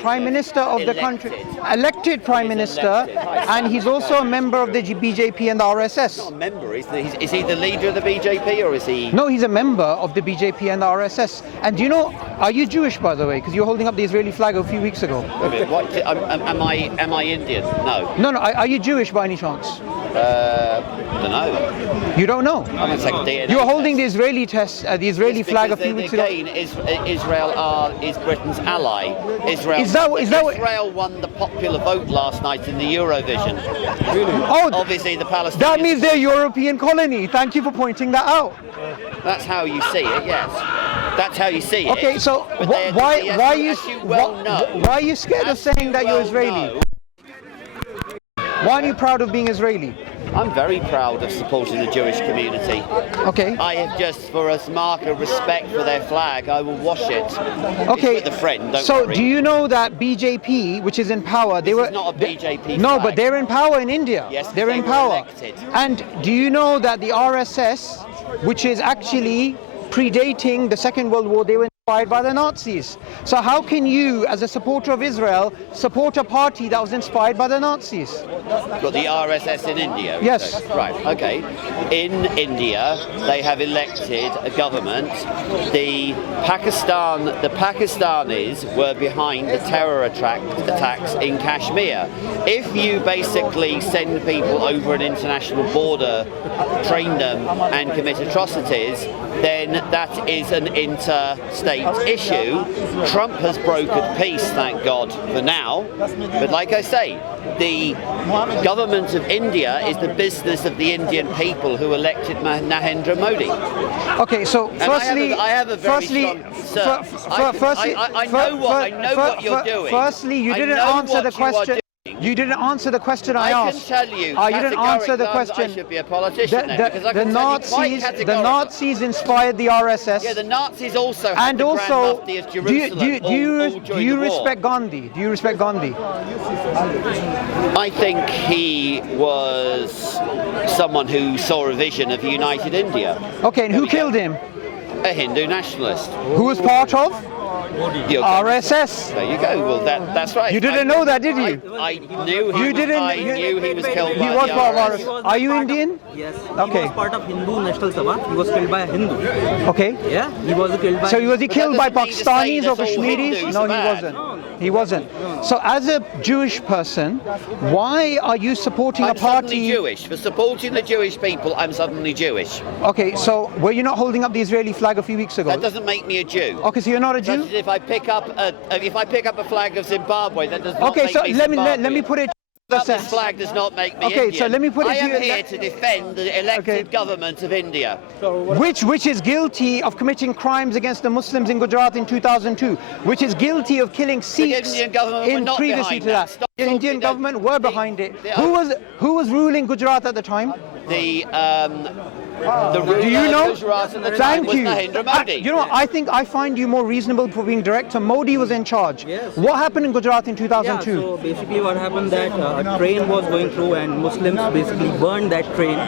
Prime Minister of the country, elected Prime Minister, and he's also a member of the BJP and the RSS. Not a member, is he the leader of the BJP or is he? No, he's a member of the BJP and the RSS. And do you know, are you Jewish, by the way? Because you're holding up the Israeli flag a few weeks ago. Am I Indian? No. No, are you Jewish by any chance? I don't know. You don't know? I'm going to take a DNA You're holding test. the Israeli flag a few weeks ago. Again, Israel is Britain's ally. Israel won the popular vote last night in the Eurovision. Really? Oh, obviously the Palestinians. That means they're European colony. Thank you for pointing that out. That's how you see it. Yes. That's how you see it. Okay, so why are you scared of saying that you're Israeli? Why aren't you proud of being Israeli? I'm very proud of supporting the Jewish community. Okay. I have just, for a mark of respect for their flag, I will wash it. Okay. It's with a friend, don't so worry. do you know that BJP, which is in power, This is not a BJP No, flag. but they're in power in India. Yes, they're they in were power. elected. And do you know that the RSS, which is actually predating the Second World War, they were inspired by the Nazis. So how can you, as a supporter of Israel, support a party that was inspired by the Nazis? Got the RSS in India? Yes. Right, okay. In India, they have elected a government. The Pakistanis were behind the terror attacks in Kashmir. If you basically send people over an international border, train them and commit atrocities, then that is an interstate issue. Trump has brokered peace, thank God, for now. But like I say, the government of India is the business of the Indian people who elected Narendra Modi. Okay, so firstly, I have a very strong, sir, I know what you're doing. Firstly, you didn't answer the question. You didn't answer the question I asked. I can tell you. You didn't answer the question. I should be a politician then, because I can the Nazis inspired the RSS. Yeah, the Nazis also had and the also, Grand Mufti of Jerusalem do you respect Gandhi? Do you respect Gandhi? I think he was someone who saw a vision of a united India. Okay, and who killed him? A Hindu nationalist. Who was part of? RSS. There you go. Well, that's right. You didn't know that, did you? I knew he was killed by He was part of RSS. Are you Indian? Yes. Okay. He was part of Hindu National Sabha. He was killed by a Hindu. Okay. Yeah. He was killed by. So was he killed by Pakistanis or that's all Kashmiris? Hindus No, are he bad. wasn't. He wasn't. So as a Jewish person, why are you supporting a party? Suddenly Jewish. For supporting the Jewish people, I'm suddenly Jewish. Okay, so were you not holding up the Israeli flag a few weeks ago? That doesn't make me a Jew. Okay, so you're not a Jew? Such as if I pick up a flag of Zimbabwe, that does not Okay, make so me let Zimbabwean. me put it. This flag does not make me Okay, Indian. so let me put it I to am you. here to defend the elected government of India. Which is guilty of committing crimes against the Muslims in Gujarat in 2002, which is guilty of killing Sikhs Indian government were in not previously behind to that. Stop The Indian government were behind it. Who was ruling Gujarat at the time? The ruler Do you know? of Gujarat at the time Thank was you. Narendra Modi. You know, I find you more reasonable for being direct. So Modi was in charge. Yes. What happened in Gujarat in 2002? Yeah, so basically what happened that a train was going through and Muslims basically burned that train,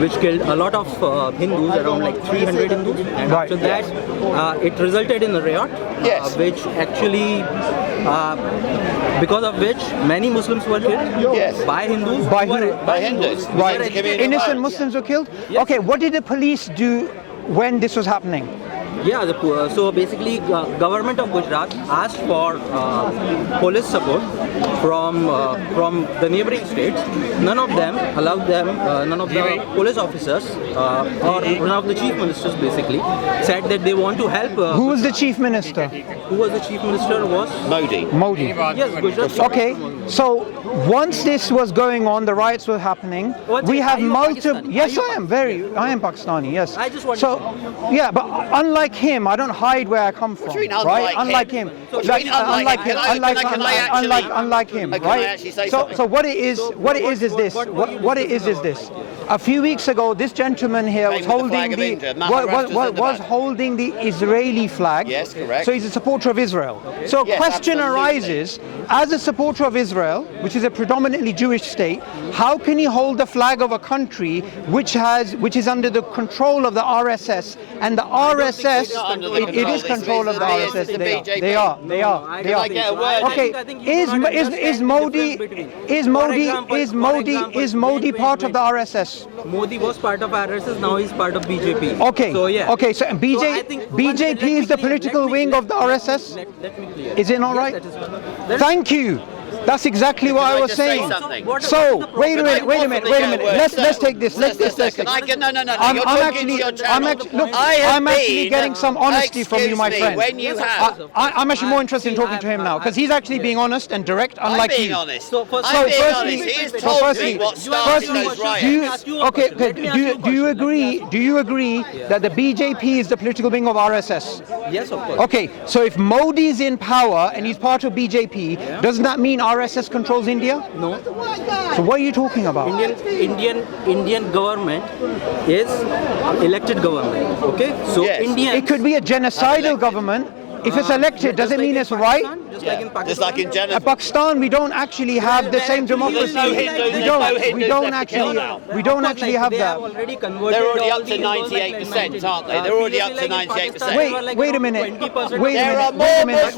which killed a lot of Hindus, around like 300 Hindus. And Right. after that, it resulted in a riot, Yes. which actually, because of which many Muslims were killed Yes. by Hindus. By who were- who? By Hindus. Right. It's communal Innocent violence. Muslims were killed? Yes. Okay, what did the police do when this was happening? Yeah, so basically, government of Gujarat asked for police support from the neighboring states. None of them allowed them. None of the police officers or none of the chief ministers basically said that they want to help. Who was the chief minister? Who was the chief minister? Was Modi. Modi. yes, Gujarat. Okay, so once this was going on, the riots were happening. What's We it? have Are you multiple. Pakistani? Yes, Are you I am Pakistani. Yes. I just want so, to yeah, but unlike him, I don't hide where I come from. do you mean right? unlike Unlike him? him. What do you mean unlike him? Can I unlike him, Can I right? actually say So something? what it is this. What it is this. A few weeks ago, this gentleman here was Came with the flag holding of the India. Maharashtra's was holding the Israeli flag. Yes, correct. So he's a supporter of Israel. So a Yes, question absolutely. arises: as a supporter of Israel, which is a predominantly Jewish state, how can he hold the flag of a country which is under the control of the RSS? And the RSS, it's not under the it is control. control of the It's RSS. the BJP. They are. Can I get a word? Okay, is Modi part of the RSS? Modi was part of RSS, now he's part of BJP. Okay. So yeah. Okay. So So I think BJP is the political wing of the RSS. Let me clear. Is it not Yes, right? that is right. Thank you. That's exactly what Can I I was just say saying. something? So wait a minute. Let's take this. No. I'm You're talking to your channel. I'm actually getting some honesty from you, my Excuse me, friend. when you have... I'm actually more interested in talking to him now because he's actually being honest and direct, I'm unlike being you. honest. So first- I'm being firstly- honest. He has so told firstly- me what started those riots. Do you agree that the BJP is the political wing of RSS? Yes, of course. Okay, so if Modi is in power and he's part of BJP, doesn't that mean RSS controls India? No. So what are you talking about? Indian government is elected government. Okay, so Yes. Indian. It could be a genocidal government. If it's elected, does it mean it's right? Just like in Pakistan. Just like in At Genesis. Pakistan, we don't actually have the same democracy. There's no Hindus, there's no Hindus left to kill now. We don't actually have They that. already converted They're already all up to the Hindus, like 98%, aren't they? They're already up to 98%. Wait a minute. There are more Muslims.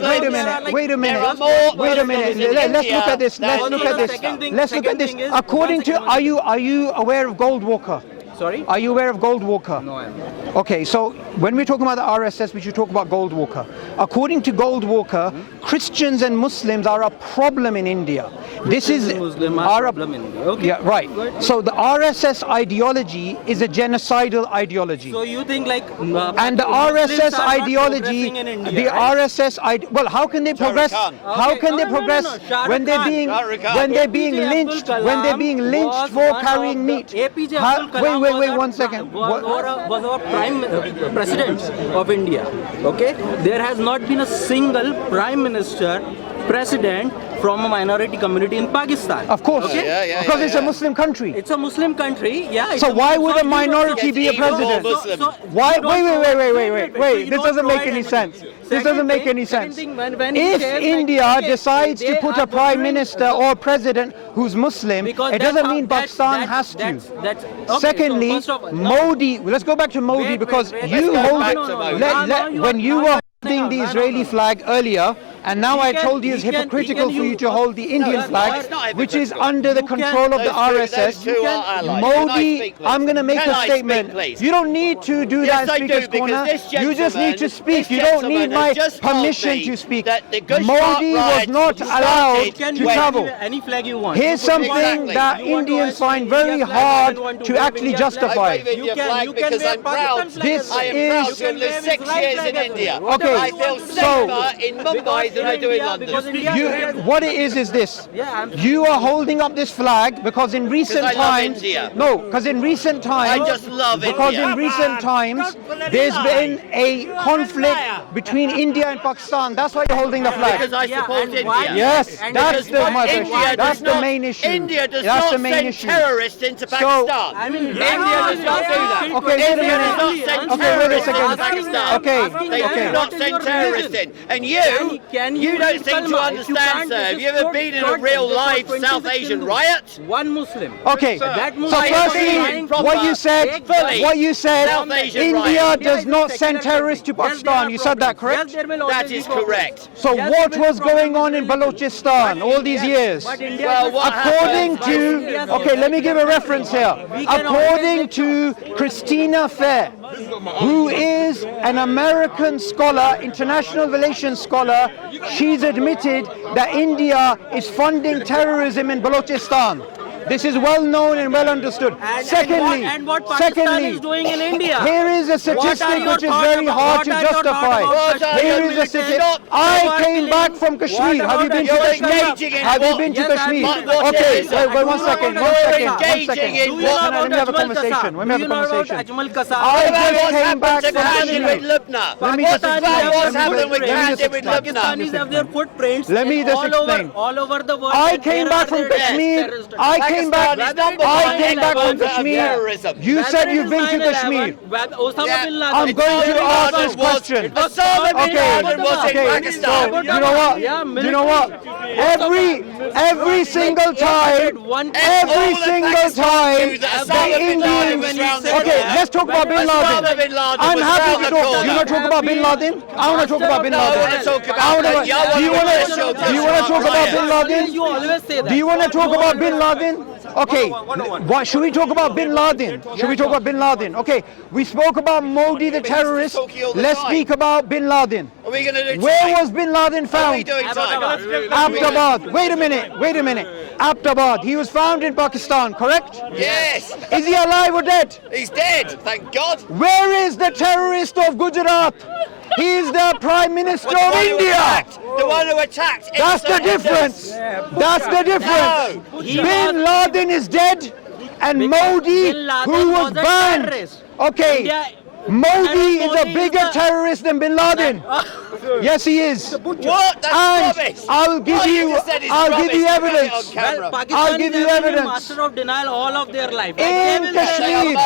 Wait a minute. Let's look at this. Let's look at this. According to, are you aware of Goldwalker? Sorry? Are you aware of Goldwalker? No, I'm not. Okay, so when we're talking about the RSS, we should talk about Goldwalker. According to Goldwalker, Christians and Muslims are a problem in India. This is Muslim are a problem in India. Okay. Yeah, right. So the RSS ideology is a genocidal ideology. So you think like And the Muslims RSS are not ideology, progressing in India, the right? RSS, well, how can they progress? Khan. How Okay. can they No, no, no, progress no. Shah when they're Rukh being Khan. Shah Rukh Khan. when they're being APJ lynched Abdul when they're Kalam being lynched was for one carrying of the- meat? APJ Abdul Kalam Wait, was one second. was our prime president of India. Okay, there has not been a single prime minister, president from a minority community in Pakistan. Of course, Yeah, because it's a yeah. Muslim country. It's a Muslim country, yeah. it's So a why Muslim- would so a you don't minority get be a even more president? Muslim. Why? you don't Wait. So you This don't doesn't make provide any anything. sense. This Second doesn't make thing- any second sense. thing, when he If says, like, India okay, decides to they put are a prime government- minister or president who's Muslim, Because it that's doesn't how- mean that's- Pakistan that's- has to. that's- okay, Secondly, so first of all, Modi. Let's go back to Modi Wait, because wait, you let's go hold back it. to Modi. When you were holding the Israeli flag earlier, and now I told you it's he can- hypocritical he for can you to hold the Indian it's flag, not which is hypocritical. under the You can- control of the RSS. Those two are allies. Can I Modi, speak, please? I'm going to make Can a I statement. speak, please? You don't need to do Yes, that I in do, Speaker's because Corner. this You just need to gentleman- speak. this You don't need gentleman my has just told permission me to speak. that the Gujarat Modi was riots not started allowed when- to travel. Any flag you want. Here's something Exactly. that You want to Indians wear find India's very flag, I hard don't want to to wear actually India's flag. justify. I wave India You can- flag you can because wear I'm proud. Pakistan flag This as well. I am proud is- to have lived 6 years in India. Okay, I feel so- safer in Mumbai than I do in London. What it is this. Yeah, I'm- You are holding up this flag because in recent Because I love times, India. no, because in recent times, I just love because India. in recent times, there's been a conflict between India and Pakistan. That's why you're holding the flag. Because I support and India. why- Yes, And that's because the my India issue. That's does the not- main issue. India does That's not the main send issue. terrorists into Pakistan. I mean, India does not do that. Okay, wait a India minute. does not send Okay, wait a terrorists into second. Pakistan. Okay, They okay. do not send terrorists in. And you don't seem to understand, sir. Have you ever been in a real live South Asian riot? One Muslim. Okay, That so Muslim firstly, is what you said, South Asian India riot. does not send terrorists to Pakistan. You said that, correct? That is correct. So what was going on in Balochistan all these years? Well, what According happened? to, okay, let me give a reference here. According to Christina Fair, who is an American scholar, international relations scholar, she's admitted that India is funding terrorism in Balochistan. This is well known and well understood. Secondly, and what Pakistan is doing in India. here is a statistic which is very hard to justify. Here is a statistic. I came back from Kashmir. Have you been to Kashmir? Have you been to Kashmir? Okay, wait 1 second. 1 second. Let me have a conversation. Let me have a conversation. I just came back from Kashmir. Let me just explain. Let me just explain. All over the world. I came back from Kashmir. I came back from Kashmir. You said you've been to Kashmir. I'm going to ask this question. Okay, so you know what? Every single time, the Indians. Okay, let's talk about Bin Laden. I'm happy to talk. You want to talk about Bin Laden? I want to talk about Bin Laden. Do you want to talk about Bin Laden? You always say that. Do you want to talk about Bin Laden? Okay, why should we talk about Bin Laden? Should we talk about Bin Laden? Okay, we spoke about Modi the terrorist. Let's speak about Bin Laden. Where was Bin Laden found? Abdabad. Wait a minute. Abdabad. He was found in Pakistan, correct? Yes. Is he alive or dead? He's dead, thank God. Where is the terrorist of Gujarat? He is the Prime Minister of India. The one who attacked. That's the difference. That's the difference. Bin Laden is dead, and Modi, who was banned. Okay, Modi is a bigger terrorist than Bin Laden. Yes, he is. What? That's And rubbish. I'll give you evidence. I'll give you evidence. Master of denial all of their life. In Kashmir,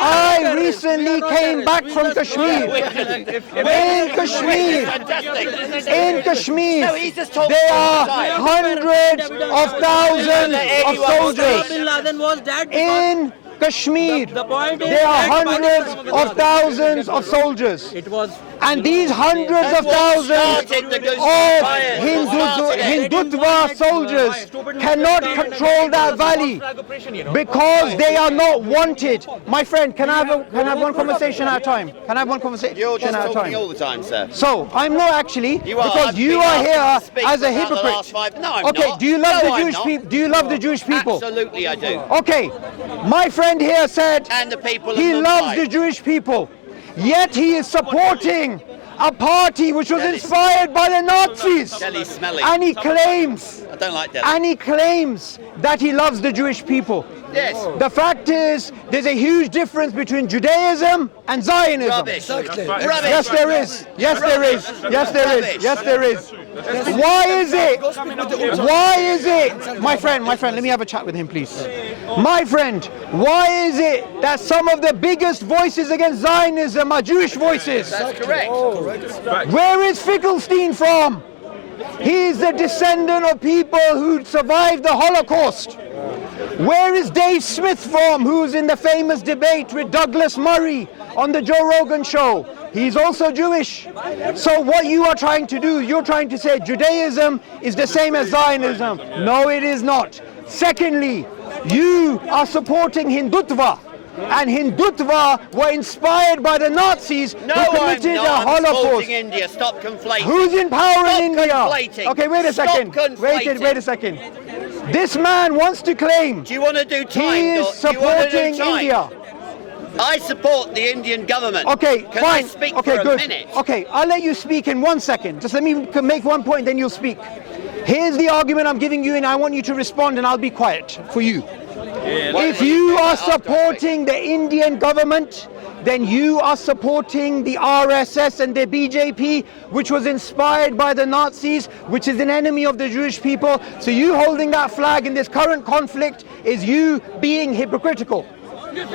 I recently came back from Kashmir. In Kashmir, there are hundreds of thousands of soldiers. Bin Laden was dead. In Kashmir, The point is there are that hundreds of thousands of soldiers. It was. And these hundreds of thousands of Hindutva soldiers cannot control that valley because they are not wanted. My friend, can I have one conversation at a time? Can I have one conversation You're just at a talking time? all the time, sir. So, I'm not actually, You are. because I've you been are asked here to speak as a for about the hypocrite. last 5 No, I'm Okay, not. do you love No, the I'm Jewish not. people? Do you love the Jewish people? Absolutely, I do. Okay, my friend here said And the people of he Mumbai. loves the Jewish people, yet he is supporting a party which was inspired by the Nazis. Delhi's smelly. And he claims, I don't like Delhi. that he loves the Jewish people. Yes. The fact is, there's a huge difference between Judaism and Zionism. Rubbish. Rubbish. Yes, there is. Yes, there is. Yes, there is. Yes, there is. Why is it? Why is it? My friend, let me have a chat with him, please. My friend, why is it that some of the biggest voices against Zionism are Jewish voices? That's correct. Where is Finkelstein from? He is the descendant of people who survived the Holocaust. Where is Dave Smith from, who's in the famous debate with Douglas Murray on the Joe Rogan show? He's also Jewish. So what you are trying to do, you're trying to say Judaism is the same as Zionism. No, it is not. Secondly, you are supporting Hindutva. And Hindutva were inspired by the Nazis who committed the I'm Holocaust. supporting India. Stop conflating. Who's in power in India? Conflating. Okay, wait a second. Wait a second. This man wants to claim Do you want to do time? he is supporting India. I support the Indian government. Okay, Can fine. I speak Okay, for good. a minute? Okay, I'll let you speak in 1 second. Just let me make one point, then you'll speak. Here's the argument I'm giving you, and I want you to respond, and I'll be quiet for you. If you are supporting the Indian government, then you are supporting the RSS and the BJP, which was inspired by the Nazis, which is an enemy of the Jewish people. So you holding that flag in this current conflict is you being hypocritical.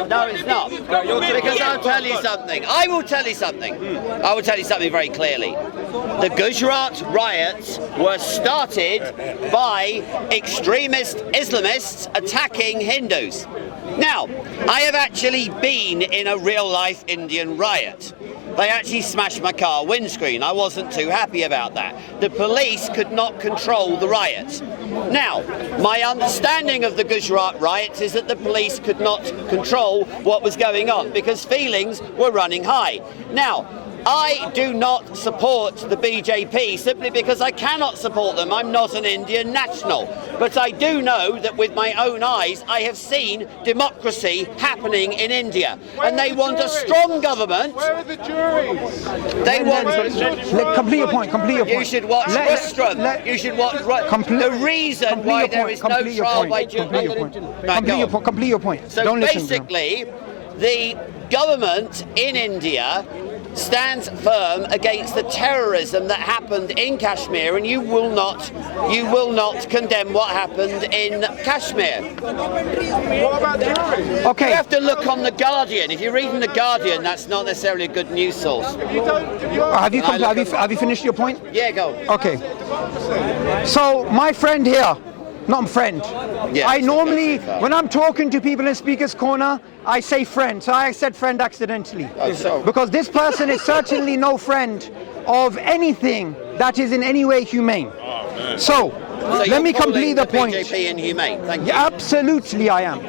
No, it's not. Because I'll tell you something. I will tell you something. I will tell you something very clearly. The Gujarat riots were started by extremist Islamists attacking Hindus. Now, I have actually been in a real-life Indian riot. They actually smashed my car windscreen. I wasn't too happy about that. The police could not control the riots. Now, my understanding of the Gujarat riots is that the police could not control what was going on because feelings were running high. Now, I do not support the BJP simply because I cannot support them. I'm not an Indian national. But I do know that with my own eyes, I have seen democracy happening in India. And they want a strong government. Where are the juries? They want... Complete your point. You should watch Rustrum. You should watch... The reason why there is no trial by jury... Complete your point. So basically, the government in India stands firm against the terrorism that happened in Kashmir, and you will not condemn what happened in Kashmir. What about juries? Okay. You have to look on The Guardian. If you're reading The Guardian, that's not necessarily a good news source. Have you finished your point? Yeah, go. Okay. So my friend here, not friend. Yeah, I normally, when I'm talking to people in Speaker's Corner, I say friend. So I said friend accidentally. Oh, so. Because this person is certainly no friend of anything that is in any way humane. So let me complete the point. BJP inhumane. Thank you. Yeah, absolutely I am.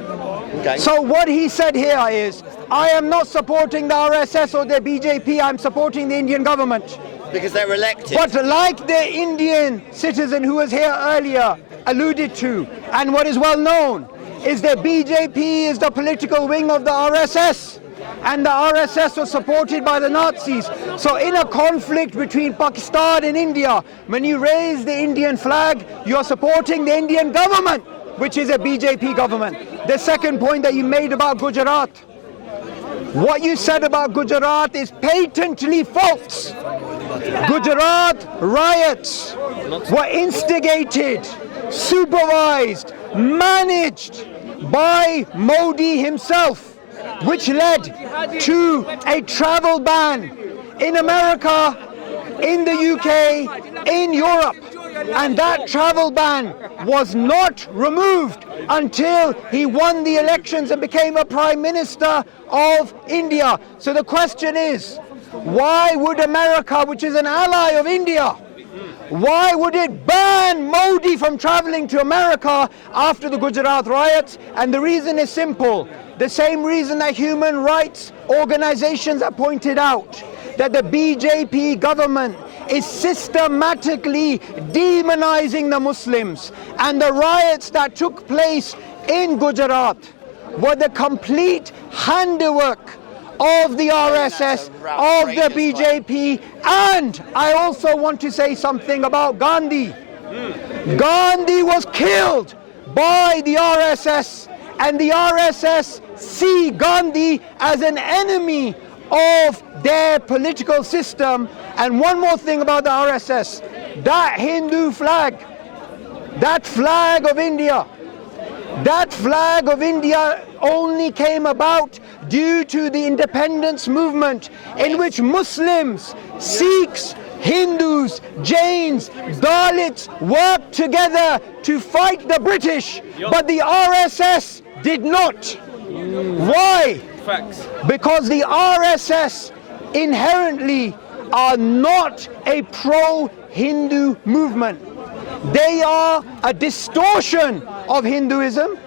Okay. So what he said here is, I am not supporting the RSS or the BJP, I'm supporting the Indian government. Because they're elected. But like the Indian citizen who was here earlier alluded to, and what is well known, is that BJP is the political wing of the RSS. And the RSS was supported by the Nazis. So in a conflict between Pakistan and India, when you raise the Indian flag, you're supporting the Indian government, which is a BJP government. The second point that you made about Gujarat. What you said about Gujarat is patently false. Gujarat riots were instigated, supervised, managed by Modi himself, which led to a travel ban in America, in the UK, in Europe. And that travel ban was not removed until he won the elections and became a Prime Minister of India. So the question is, why would America, which is an ally of India, why would it ban Modi from traveling to America after the Gujarat riots? And the reason is simple. The same reason that human rights organizations have pointed out, that the BJP government is systematically demonizing the Muslims. And the riots that took place in Gujarat were the complete handiwork of the RSS, of the BJP, and I also want to say something about Gandhi. Gandhi was killed by the RSS, and the RSS see Gandhi as an enemy of their political system. And one more thing about the RSS, that Hindu flag, that flag of India, only came about due to the independence movement in which Muslims, Sikhs, Hindus, Jains, Dalits worked together to fight the British, but the RSS did not. Why? Facts. Because the RSS inherently are not a pro-Hindu movement. They are a distortion of Hinduism.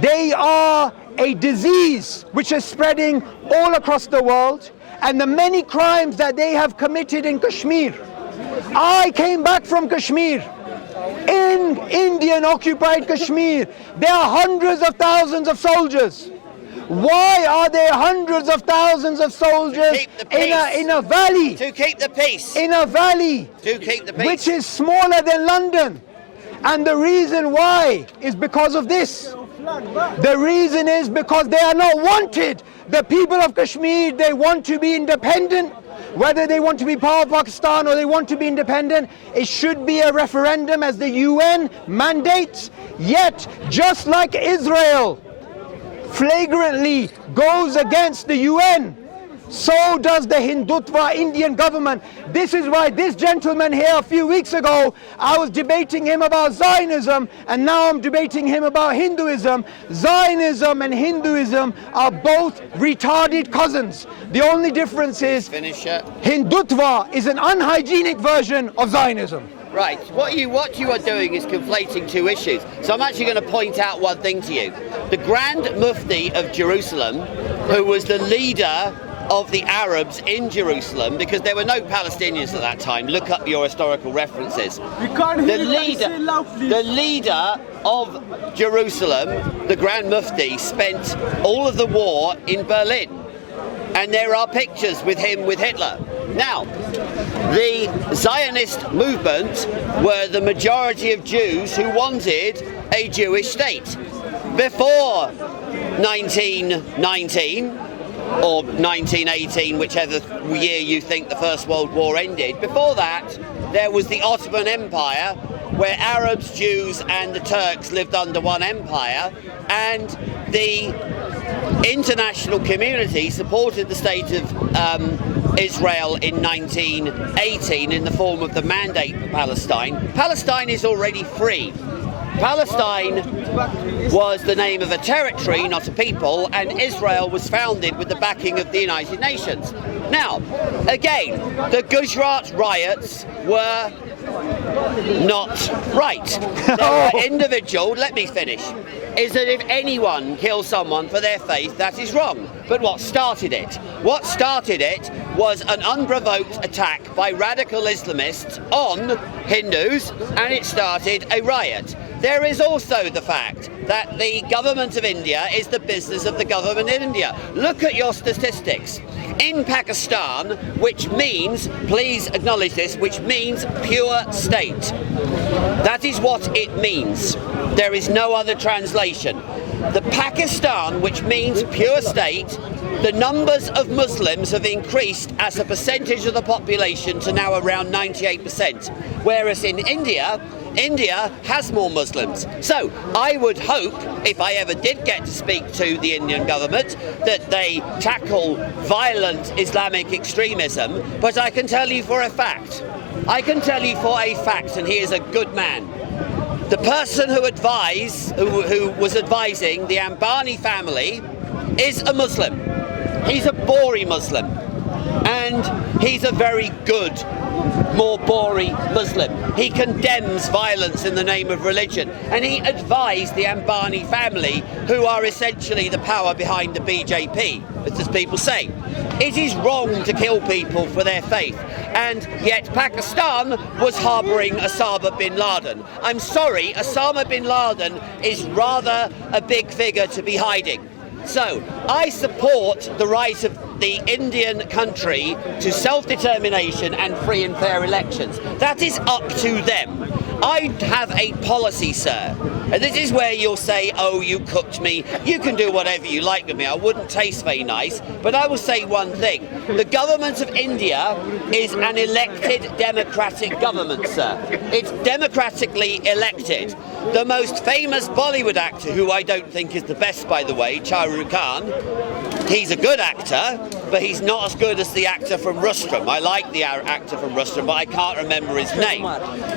They are a disease which is spreading all across the world, and the many crimes that they have committed in Kashmir. I came back from Kashmir. In Indian occupied Kashmir, there are hundreds of thousands of soldiers. Why are there hundreds of thousands of soldiers in a valley? To keep the peace. In a valley. To keep the peace. Which is smaller than London. And the reason why is because of this. The reason is because they are not wanted. The people of Kashmir, they want to be independent. Whether they want to be part of Pakistan or they want to be independent, it should be a referendum as the UN mandates. Yet, just like Israel flagrantly goes against the UN, so does the Hindutva Indian government. This is why this gentleman here a few weeks ago, I was debating him about Zionism, and now I'm debating him about Hinduism. Zionism and Hinduism are both retarded cousins. The only difference is Hindutva is an unhygienic version of Zionism. Right, what you are doing is conflating two issues. So I'm actually going to point out one thing to you. The Grand Mufti of Jerusalem, who was the leader of the Arabs in Jerusalem, because there were no Palestinians at that time. Look up your historical references. The leader of Jerusalem, the Grand Mufti, spent all of the war in Berlin. And there are pictures with him with Hitler. Now, the Zionist movement were the majority of Jews who wanted a Jewish state. Before 1919, or 1918, whichever year you think the First World War ended, before that, there was the Ottoman Empire, where Arabs, Jews and the Turks lived under one empire, and the international community supported the state of Israel in 1918 in the form of the Mandate for Palestine. Palestine is already free. Palestine was the name of a territory, not a people, and Israel was founded with the backing of the United Nations. Now, again, the Gujarat riots were not right. They were individual, let me finish, is that if anyone kills someone for their faith, that is wrong. But what started it? What started it was an unprovoked attack by radical Islamists on Hindus, and it started a riot. There is also the fact that the government of India is the business of the government of India. Look at your statistics. In Pakistan, which means, please acknowledge this, which means pure state. That is what it means. There is no other translation. The Pakistan, which means pure state, the numbers of Muslims have increased as a percentage of the population to now around 98%, whereas in India has more Muslims. So I would hope, if I ever did get to speak to the Indian government, that they tackle violent Islamic extremism. But I can tell you for a fact, and he is a good man, the person who was advising the Ambani family is a Muslim. He's a Bori Muslim, and he's a very good, more Bori Muslim. He condemns violence in the name of religion, and he advised the Ambani family, who are essentially the power behind the BJP, as people say. It is wrong to kill people for their faith, and yet Pakistan was harbouring Osama bin Laden. I'm sorry, Osama bin Laden is rather a big figure to be hiding. So, I support the right of the Indian country to self-determination and free and fair elections. That is up to them. I have a policy, sir. And this is where you'll say, oh, you cooked me. You can do whatever you like with me. I wouldn't taste very nice. But I will say one thing. The government of India is an elected democratic government, sir. It's democratically elected. The most famous Bollywood actor, who I don't think is the best, by the way, Shah Rukh Khan, he's a good actor, but he's not as good as the actor from Rustam. I like the actor from Rustam, but I can't remember his name.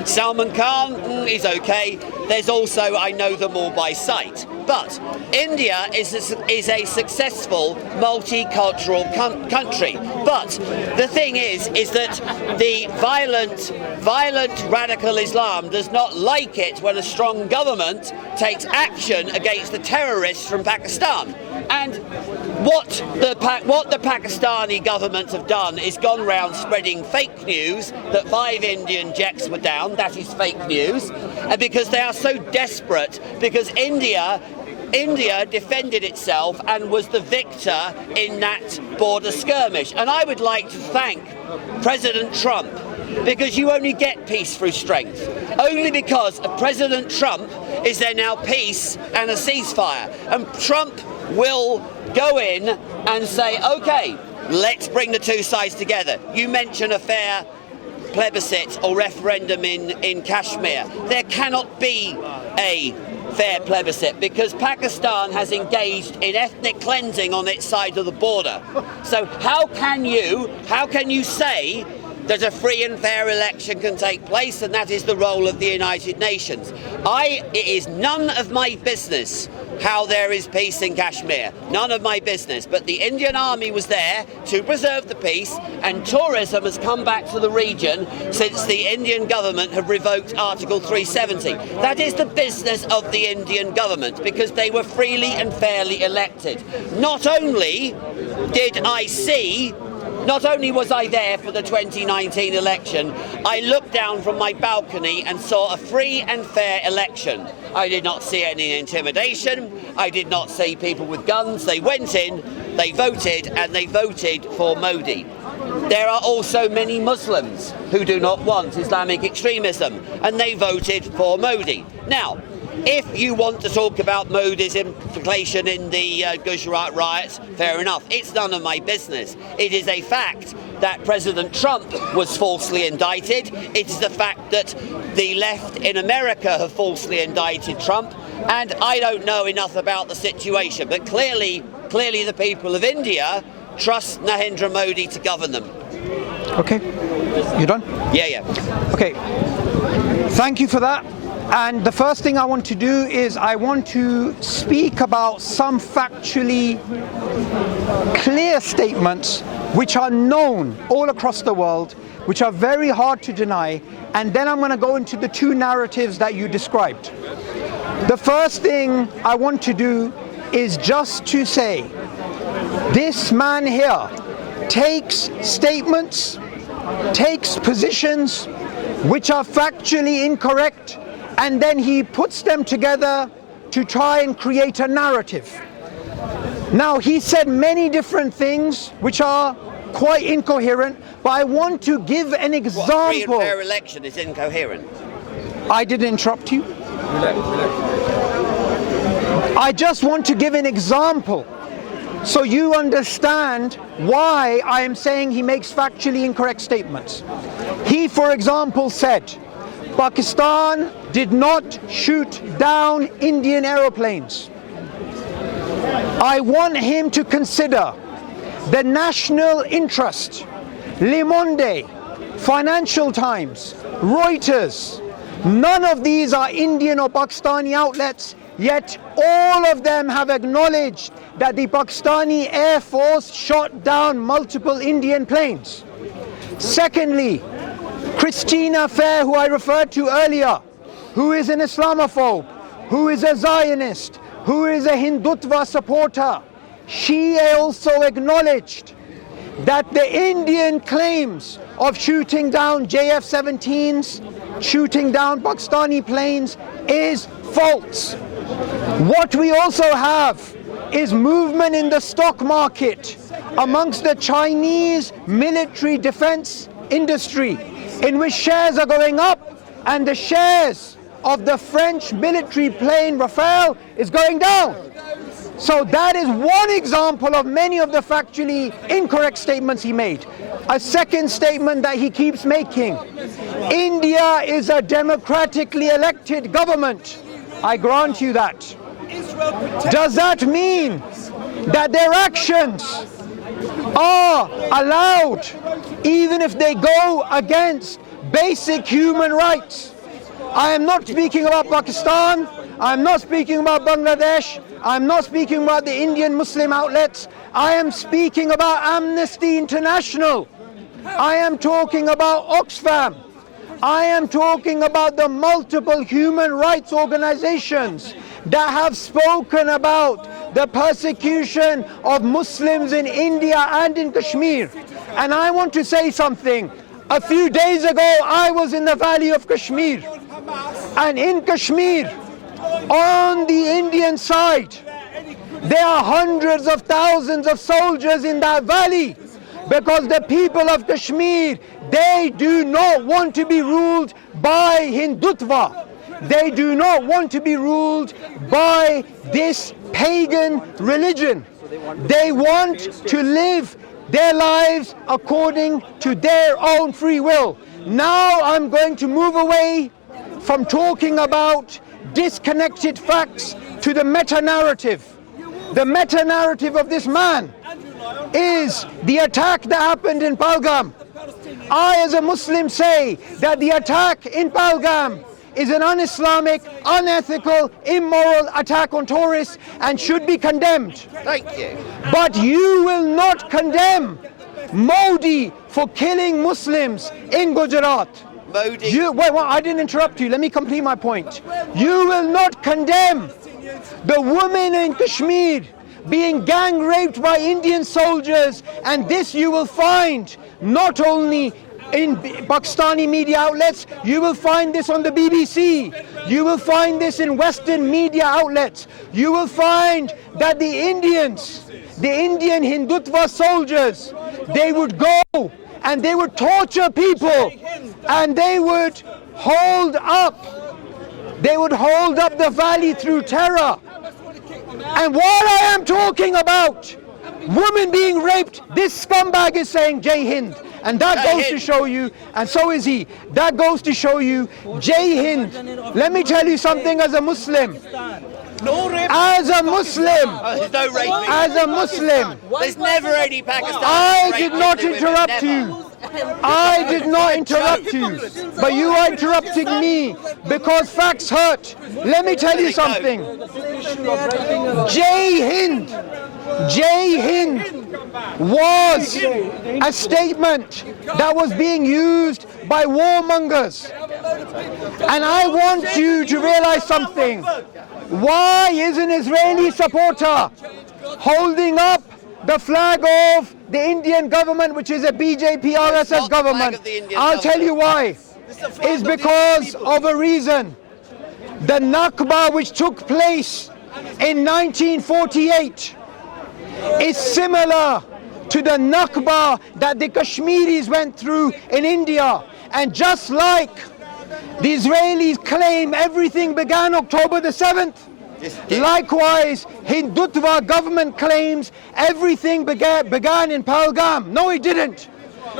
Salman Khan, he's okay. There's also, I know them all by sight. But India is a successful multicultural country. But the thing is that the violent radical Islam does not like it when a strong government takes action against the terrorists from Pakistan. And what the Pakistani government have done is gone around spreading fake news that 5 Indian jets were down. That is fake news. And because they are so desperate, because India defended itself and was the victor in that border skirmish. And I would like to thank President Trump, because you only get peace through strength. Only because of President Trump is there now peace and a ceasefire. And Trump will go in and say, okay, let's bring the two sides together. You mention a fair plebiscite or referendum in Kashmir. There cannot be a fair plebiscite because Pakistan has engaged in ethnic cleansing on its side of the border. So how can you say that a free and fair election can take place, and that is the role of the United Nations. It is none of my business how there is peace in Kashmir. None of my business. But the Indian army was there to preserve the peace, and tourism has come back to the region since the Indian government have revoked Article 370. That is the business of the Indian government, because they were freely and fairly elected. Not only was I there for the 2019 election, I looked down from my balcony and saw a free and fair election. I did not see any intimidation. I did not see people with guns. They went in, they voted, and they voted for Modi. There are also many Muslims who do not want Islamic extremism, and they voted for Modi. Now, if you want to talk about Modi's implication in the Gujarat riots, fair enough. It's none of my business. It is a fact that President Trump was falsely indicted. It is the fact that the left in America have falsely indicted Trump. And I don't know enough about the situation, but clearly the people of India trust Narendra Modi to govern them. Okay, you done? Yeah. Okay, thank you for that. And the first thing I want to do is I want to speak about some factually clear statements which are known all across the world, which are very hard to deny, and then I'm going to go into the two narratives that you described. The first thing I want to do is just to say, this man here takes statements, takes positions which are factually incorrect, and then he puts them together to try and create a narrative. Now, he said many different things which are quite incoherent, but I want to give an example. What, free and fair election is incoherent? I didn't interrupt you. I just want to give an example so you understand why I am saying he makes factually incorrect statements. He, for example, said, Pakistan did not shoot down Indian aeroplanes. I want him to consider the national interest. Le Monde, Financial Times, Reuters, none of these are Indian or Pakistani outlets, yet all of them have acknowledged that the Pakistani Air Force shot down multiple Indian planes. Secondly, Christina Fair, who I referred to earlier, who is an Islamophobe, who is a Zionist, who is a Hindutva supporter, she also acknowledged that the Indian claims of shooting down JF-17s, shooting down Pakistani planes, is false. What we also have is movement in the stock market amongst the Chinese military defense industry, in which shares are going up and the shares of the French military plane Rafale is going down. So that is one example of many of the factually incorrect statements he made. A second statement that he keeps making: India is a democratically elected government. I grant you that. Does that mean that their actions are allowed even if they go against basic human rights? I am not speaking about Pakistan, I'm not speaking about Bangladesh, I'm not speaking about the Indian Muslim outlets, I am speaking about Amnesty International, I am talking about Oxfam, I am talking about the multiple human rights organizations that have spoken about the persecution of Muslims in India and in Kashmir. And I want to say something. A few days ago, I was in the valley of Kashmir. And in Kashmir, on the Indian side, there are hundreds of thousands of soldiers in that valley, because the people of Kashmir, they do not want to be ruled by Hindutva. They do not want to be ruled by this pagan religion. They want to live their lives according to their own free will. Now I'm going to move away from talking about disconnected facts to the meta-narrative. The meta-narrative of this man is the attack that happened in Pahalgam. I as a Muslim say that the attack in Pahalgam is an un-Islamic, unethical, immoral attack on tourists and should be condemned. Thank you. But you will not condemn Modi for killing Muslims in Gujarat. Modi. Wait, I didn't interrupt you. Let me complete my point. You will not condemn the women in Kashmir being gang raped by Indian soldiers, and this you will find not only in Pakistani media outlets, you will find this on the BBC, you will find this in Western media outlets, you will find that the Indian Hindutva soldiers, they would go and they would torture people and they would hold up the valley through terror. And what I am talking about, women being raped, this scumbag is saying Jai Hind. And that goes to show you, and so is he, that goes to show you, Jai Hind. Let me tell you something as a Muslim. As a Muslim, There's no rape. as a Muslim, There's never any Pakistani. I did not interrupt you. I did not interrupt you, but you are interrupting me because facts hurt. Let me tell you something. Jai Hind was a statement that was being used by warmongers. And I want you to realize something. Why is an Israeli supporter holding up the flag of the Indian government, which is a BJP RSS government? I'll tell you why. It's because of a reason. The Nakba, which took place in 1948, is similar to the Nakba that the Kashmiris went through in India. And just like the Israelis claim everything began October the 7th, likewise, Hindutva government claims everything began in Pahalgam. No, it didn't.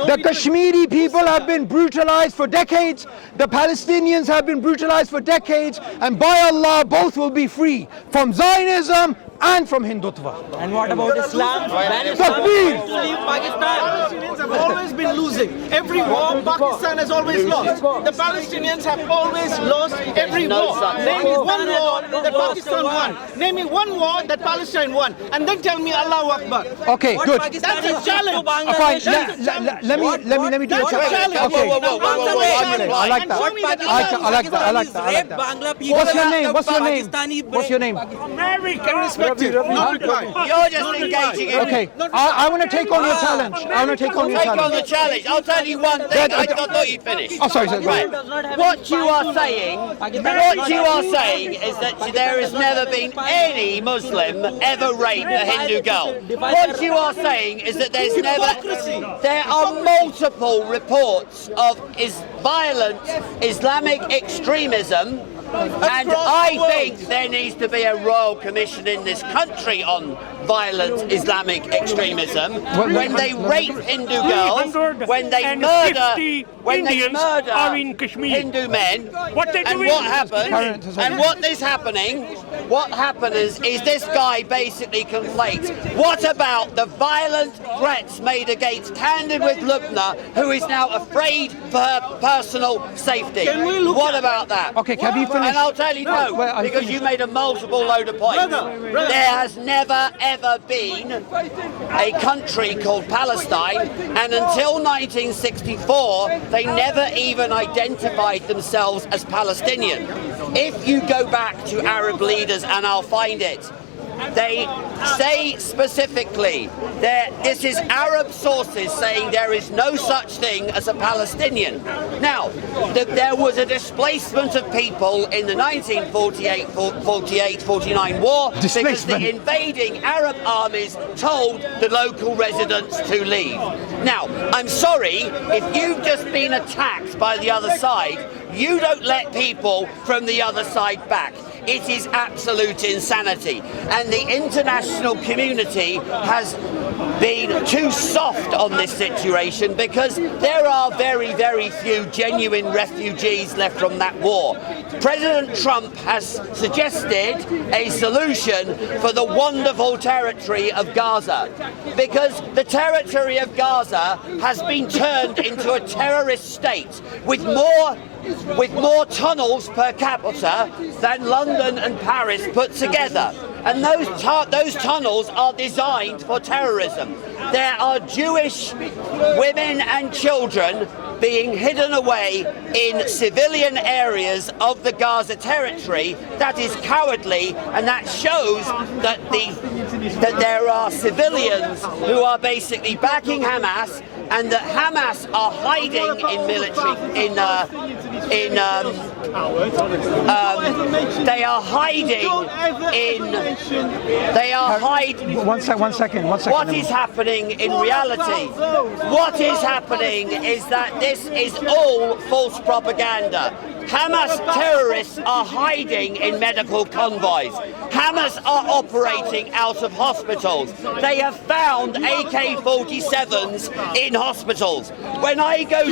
The Kashmiri people have been brutalized for decades. The Palestinians have been brutalized for decades. And by Allah, both will be free from Zionism and from Hindutva. And what about Islam? Takbir! To leave Pakistan. Palestinians have always been losing. Every war, Pakistan has always lost. The Palestinians have always lost every war. Name me one war that Pakistan won. Name me one war that Palestine won. And then tell me Allahu Akbar. Okay, good. That's a challenge. Fine. Let me do a challenge. Okay. I like that. I like that. What's your name? What's your name? American respected. Not required. You're just engaging in. Okay. I want to take on your challenge. Take on the challenge. I'll tell you one thing. I thought you'd finish. Oh, sorry. Right. What you are saying is that there has never been any Muslim ever raped a Hindu girl. What you are saying is that there are multiple reports of violent Islamic extremism. And I think there needs to be a royal commission in this country on violent Islamic extremism. When they rape Hindu girls, when they murder Hindu men, and what happens, and what happens is this guy basically conflates. What about the violent threats made against Candid with Lubna, who is now afraid for her personal safety? What about that? Okay, have you finished? And I'll tell you no, because you made a multiple load of points. There has never ever been a country called Palestine, and until 1964 they never even identified themselves as Palestinian. If you go back to Arab leaders, and I'll find it, they say specifically that this is Arab sources saying there is no such thing as a Palestinian. Now, there was a displacement of people in the 1948-49 war because the invading Arab armies told the local residents to leave. Now, I'm sorry, if you've just been attacked by the other side, you don't let people from the other side back. It is absolute insanity. And the international community has been too soft on this situation because there are very, very few genuine refugees left from that war. President Trump has suggested a solution for the wonderful territory of Gaza, because the territory of Gaza has been turned into a terrorist state with more tunnels per capita than London and Paris put together. And those tunnels are designed for terrorism. There are Jewish women and children being hidden away in civilian areas of the Gaza territory. That is cowardly, and that shows that there are civilians who are basically backing Hamas, and that Hamas are hiding in military they are hiding. One second. What is happening in reality? What is happening is that this is all false propaganda. Hamas terrorists are hiding in medical convoys. Hamas are operating out of hospitals. They have found AK-47s in hospitals. When I go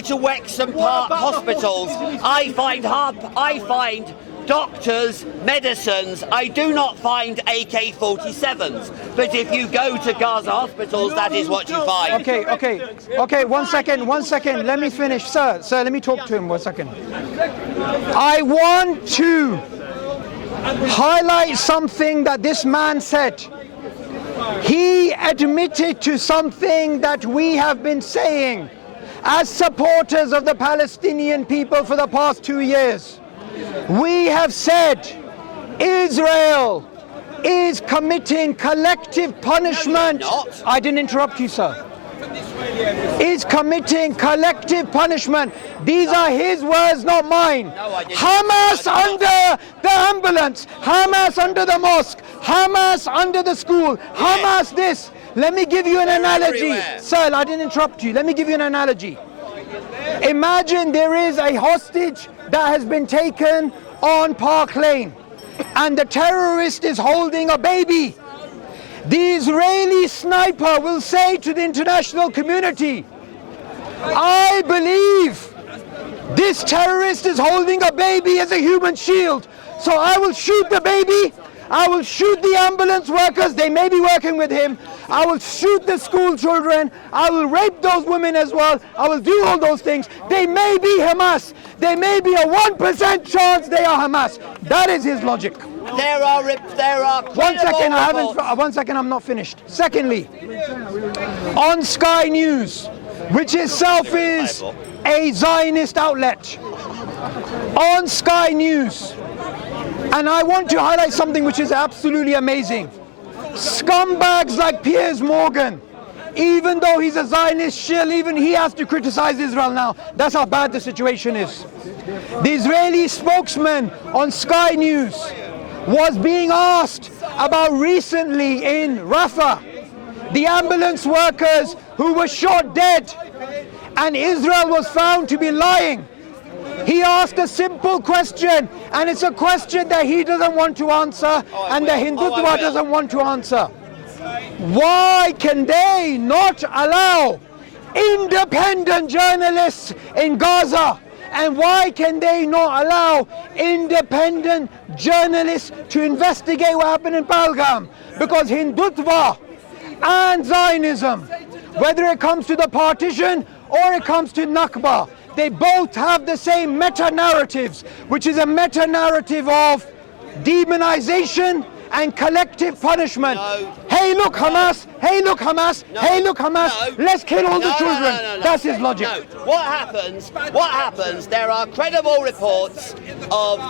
to Wexham Park hospitals, I find doctors, medicines. I do not find AK-47s. But if you go to Gaza hospitals, that is what you find. Okay, one second. Let me finish. Sir, let me talk to him 1 second. I want to highlight something that this man said. He admitted to something that we have been saying as supporters of the Palestinian people for the past 2 years. We have said Israel is committing collective punishment. I didn't interrupt you, sir. Is committing collective punishment. These are his words, not mine. Hamas under the ambulance, Hamas under the mosque, Hamas under the school, Hamas this. Let me give you an analogy. Sir, I didn't interrupt you. Let me give you an analogy. Imagine there is a hostage that has been taken on Park Lane, and the terrorist is holding a baby. The Israeli sniper will say to the international community, I believe this terrorist is holding a baby as a human shield, so I will shoot the baby, I will shoot the ambulance workers, they may be working with him, I will shoot the school children, I will rape those women as well, I will do all those things. They may be Hamas, there may be a 1% chance they are Hamas. That is his logic. There are 1 second, I'm not finished. Secondly, on Sky News, which itself is a Zionist outlet, on Sky News, and I want to highlight something which is absolutely amazing. Scumbags like Piers Morgan, even though he's a Zionist shill, even he has to criticize Israel now. That's how bad the situation is. The Israeli spokesman on Sky News was being asked about recently in Rafah, the ambulance workers who were shot dead, and Israel was found to be lying. He asked a simple question, and it's a question that he doesn't want to answer, and the Hindutva doesn't want to answer. Why can they not allow independent journalists in Gaza? And why can they not allow independent journalists to investigate what happened in Pahalgam? Because Hindutva and Zionism, whether it comes to the partition or it comes to Nakba, they both have the same meta-narratives, which is a meta-narrative of demonization and collective punishment. Hey, look, Hamas! Hey, look, Hamas! Hey, look, Hamas! Let's kill all the children. That's his logic. What happens, there are credible reports of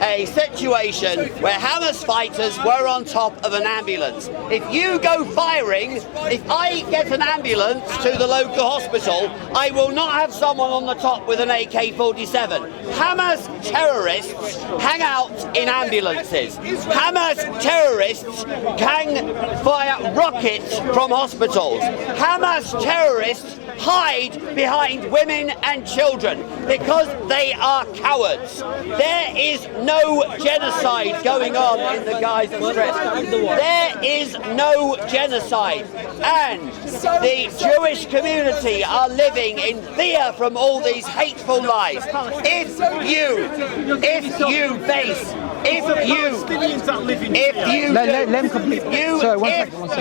a situation where Hamas fighters were on top of an ambulance. If you go firing, if I get an ambulance to the local hospital, I will not have someone on the top with an AK-47. Hamas terrorists hang out in ambulances. Hamas terrorists can fire rockets from hospitals. Hamas terrorists hide behind women and children because they are cowards. There is no genocide going on in the Gaza Strip. There is no genocide. And the Jewish community are living in fear from all these hateful lies. If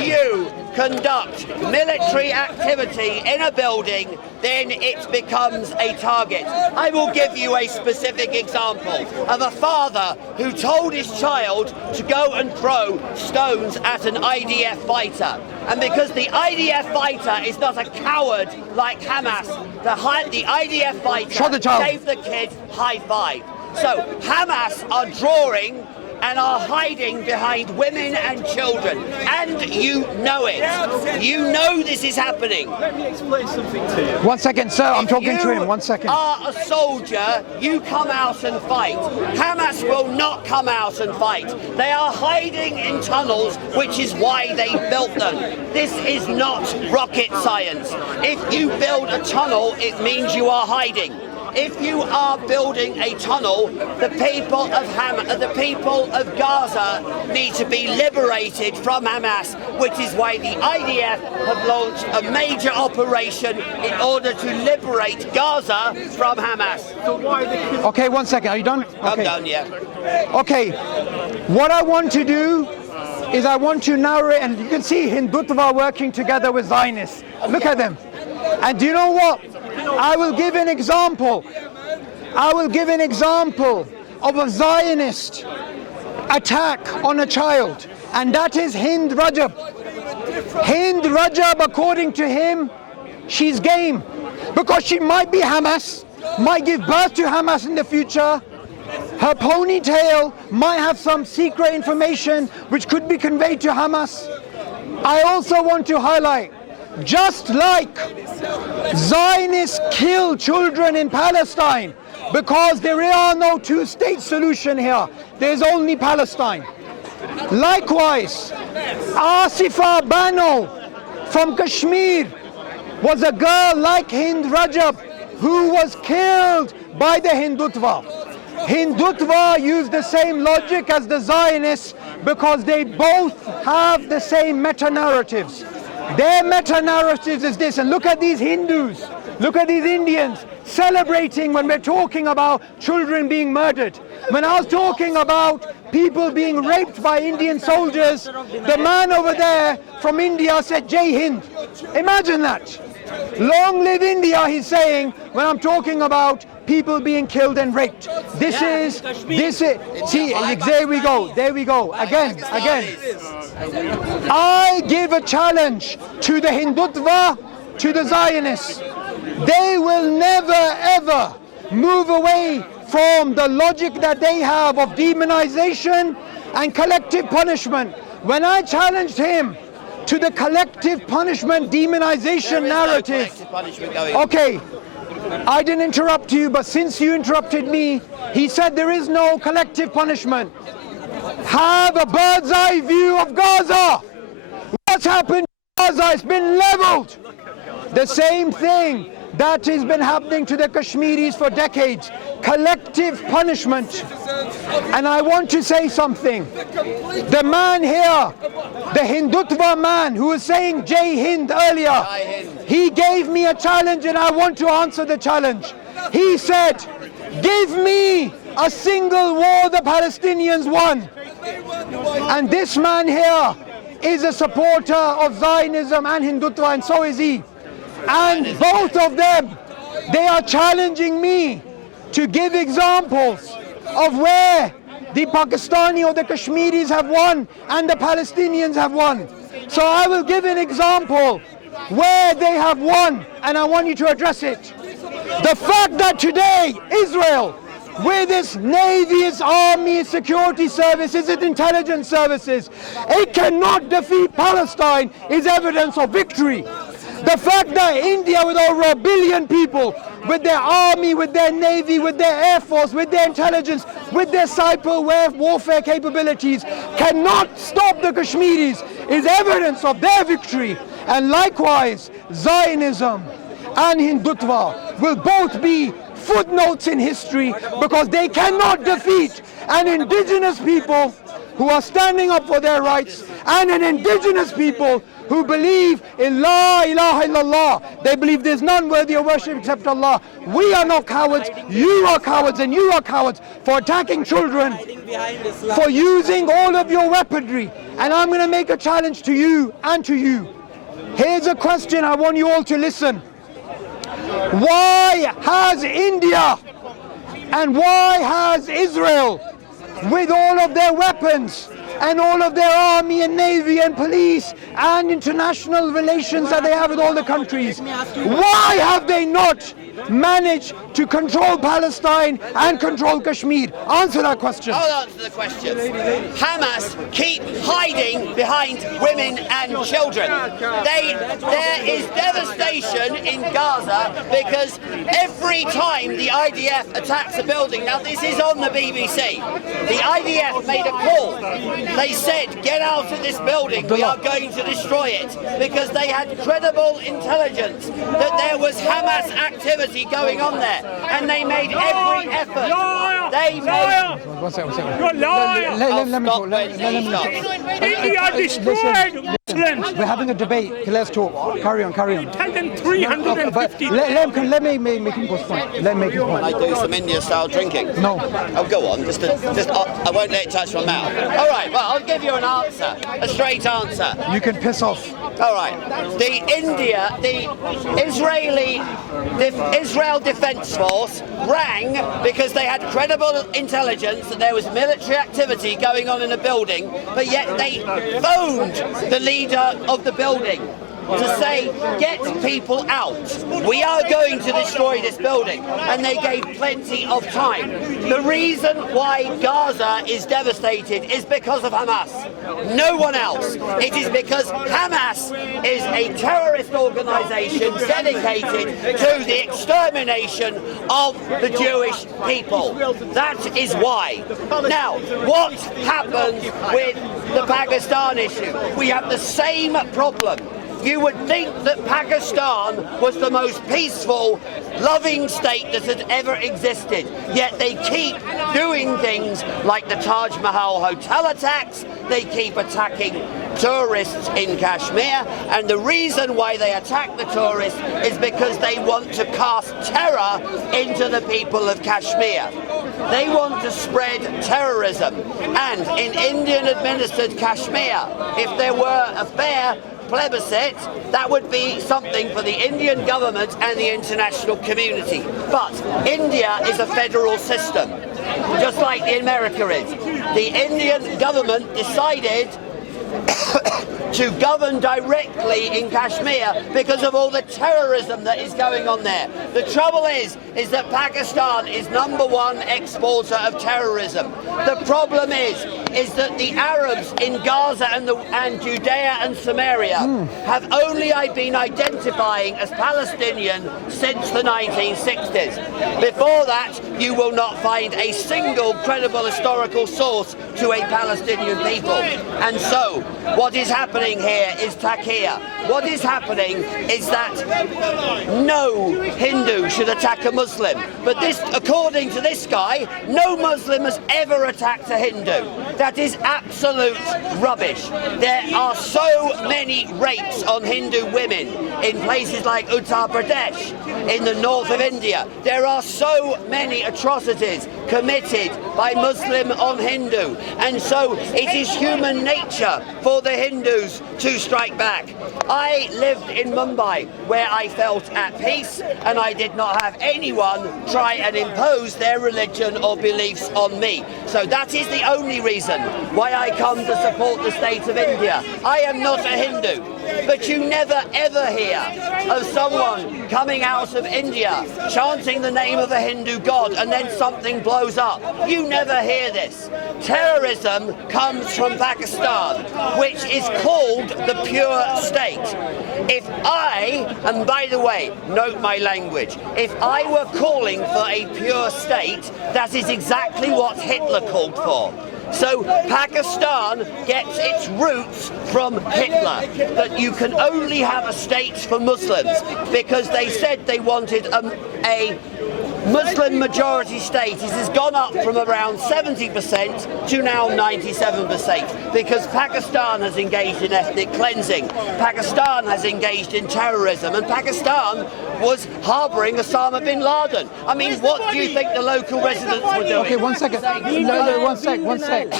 you conduct military activity in a building, then it becomes a target. I will give you a specific example of a father who told his child to go and throw stones at an IDF fighter. And because the IDF fighter is not a coward like Hamas, the IDF fighter gave the kid high five. So Hamas are drawing and are hiding behind women and children, and you know it. You know this is happening. Let me explain something to you. 1 second, sir, I'm talking to him, 1 second. If you are a soldier, you come out and fight. Hamas will not come out and fight. They are hiding in tunnels, which is why they built them. This is not rocket science. If you build a tunnel, it means you are hiding. If you are building a tunnel, the people of Gaza need to be liberated from Hamas, which is why the IDF have launched a major operation in order to liberate Gaza from Hamas. So why the Okay, 1 second, are you done? I'm Okay. done, yeah. Okay, what I want to do is I want to narrow it, and you can see Hindutva working together with Zionists. Look at them. And do you know what? I will give an example. I will give an example of a Zionist attack on a child, and that is Hind Rajab. Hind Rajab, according to him, she's game because she might be Hamas, might give birth to Hamas in the future. Her ponytail might have some secret information which could be conveyed to Hamas. I also want to highlight, just like Zionists kill children in Palestine because there are no two-state solution here, there's only Palestine. Likewise, Asifa Bano from Kashmir was a girl like Hind Rajab who was killed by the Hindutva. Hindutva use the same logic as the Zionists because they both have the same meta-narratives. Their meta-narratives is this, and look at these Hindus, look at these Indians celebrating when we're talking about children being murdered. When I was talking about people being raped by Indian soldiers, the man over there from India said, Jai Hind. Imagine that. Long live India, he's saying, when I'm talking about people being killed and raped. This is, see, there we go, again. I give a challenge to the Hindutva, to the Zionists. They will never ever move away from the logic that they have of demonization and collective punishment. When I challenged him to the collective punishment demonization narrative, okay, I didn't interrupt you, but since you interrupted me, he said there is no collective punishment. Have a bird's eye view of Gaza. What's happened to Gaza? It's been leveled. The same thing that has been happening to the Kashmiris for decades. Collective punishment. And I want to say something. The man here, the Hindutva man who was saying Jai Hind earlier, he gave me a challenge and I want to answer the challenge. He said, give me a single war the Palestinians won. And this man here is a supporter of Zionism and Hindutva, and so is he. And both of them, they are challenging me to give examples of where the Pakistani or the Kashmiris have won and the Palestinians have won. So I will give an example where they have won, and I want you to address it. The fact that today Israel, with its navy, its army, its security services, its intelligence services, it cannot defeat Palestine is evidence of victory. The fact that India, with over 1 billion people, with their army, with their navy, with their air force, with their intelligence, with their cyber warfare capabilities, cannot stop the Kashmiris is evidence of their victory. And likewise, Zionism and Hindutva will both be footnotes in history, because they cannot defeat an indigenous people who are standing up for their rights, and an indigenous people who believe in La ilaha illallah. They believe there's none worthy of worship except Allah. We are not cowards, you are cowards, and you are cowards for attacking children, for using all of your weaponry. And I'm going to make a challenge to you and to you. Here's a question, I want you all to listen. Why has India and why has Israel, with all of their weapons and all of their army and navy and police and international relations that they have with all the countries, why have they not managed to control Palestine and control Kashmir? Answer that question. I'll answer the question. Hamas keep hiding behind women and children. There is devastation in Gaza because every time the IDF attacks a building, now this is on the BBC, the IDF made a call. They said, get out of this building, we are going to destroy it, because they had credible intelligence that there was Hamas activity going on there, and they made every effort. They made... You're liar! Let me talk. India destroyed Muslims. We're having a debate. Let's talk. Carry on. Tell them 350. Let me make him go point. Let me make his point. I do some India-style drinking. No. Oh, go on. I won't let it touch my mouth. All right. Well, I'll give you an answer, a straight answer. You can piss off. All right. The Israel Defense Force rang because they had credible intelligence that there was military activity going on in the building, but yet they phoned the leader of the building to say, get people out. We are going to destroy this building. And they gave plenty of time. The reason why Gaza is devastated is because of Hamas. No one else. It is because Hamas is a terrorist organization dedicated to the extermination of the Jewish people. That is why. Now, what happens with the Pakistan issue? We have the same problem. You would think that Pakistan was the most peaceful, loving state that had ever existed. Yet they keep doing things like the Taj Mahal hotel attacks, they keep attacking tourists in Kashmir, and the reason why they attack the tourists is because they want to cast terror into the people of Kashmir. They want to spread terrorism. And in Indian-administered Kashmir, if there were a fair plebiscite, that would be something for the Indian government and the international community. But India is a federal system, just like America is. The Indian government decided to govern directly in Kashmir because of all the terrorism that is going on there. The trouble is that Pakistan is #1 exporter of terrorism. The problem is that the Arabs in Gaza and Judea and Samaria have only been identifying as Palestinian since the 1960s. Before that, you will not find a single credible historical source to a Palestinian people. And so, what is happening here is taqiyya. What is happening is that no Hindu should attack a Muslim. But this, according to this guy, no Muslim has ever attacked a Hindu. That is absolute rubbish. There are so many rapes on Hindu women in places like Uttar Pradesh, in the north of India. There are so many atrocities committed by Muslim on Hindu. And so it is human nature for the Hindus to strike back. I lived in Mumbai where I felt at peace, and I did not have anyone try and impose their religion or beliefs on me. So that is the only reason why I come to support the state of India. I am not a Hindu, but you never ever hear of someone coming out of India chanting the name of a Hindu god and then something blows up. You never hear this. Terrorism comes from Pakistan, which is called the pure state. If I, and by the way, note my language, if I were calling for a pure state, that is exactly what Hitler called for. So Pakistan gets its roots from Hitler, that you can only have a state for Muslims, because they said they wanted a Muslim majority state. It has gone up from around 70% to now 97%, because Pakistan has engaged in ethnic cleansing, Pakistan has engaged in terrorism, and Pakistan was harbouring Osama bin Laden. I mean, what do you think the local residents were doing? Okay, one second. One sec.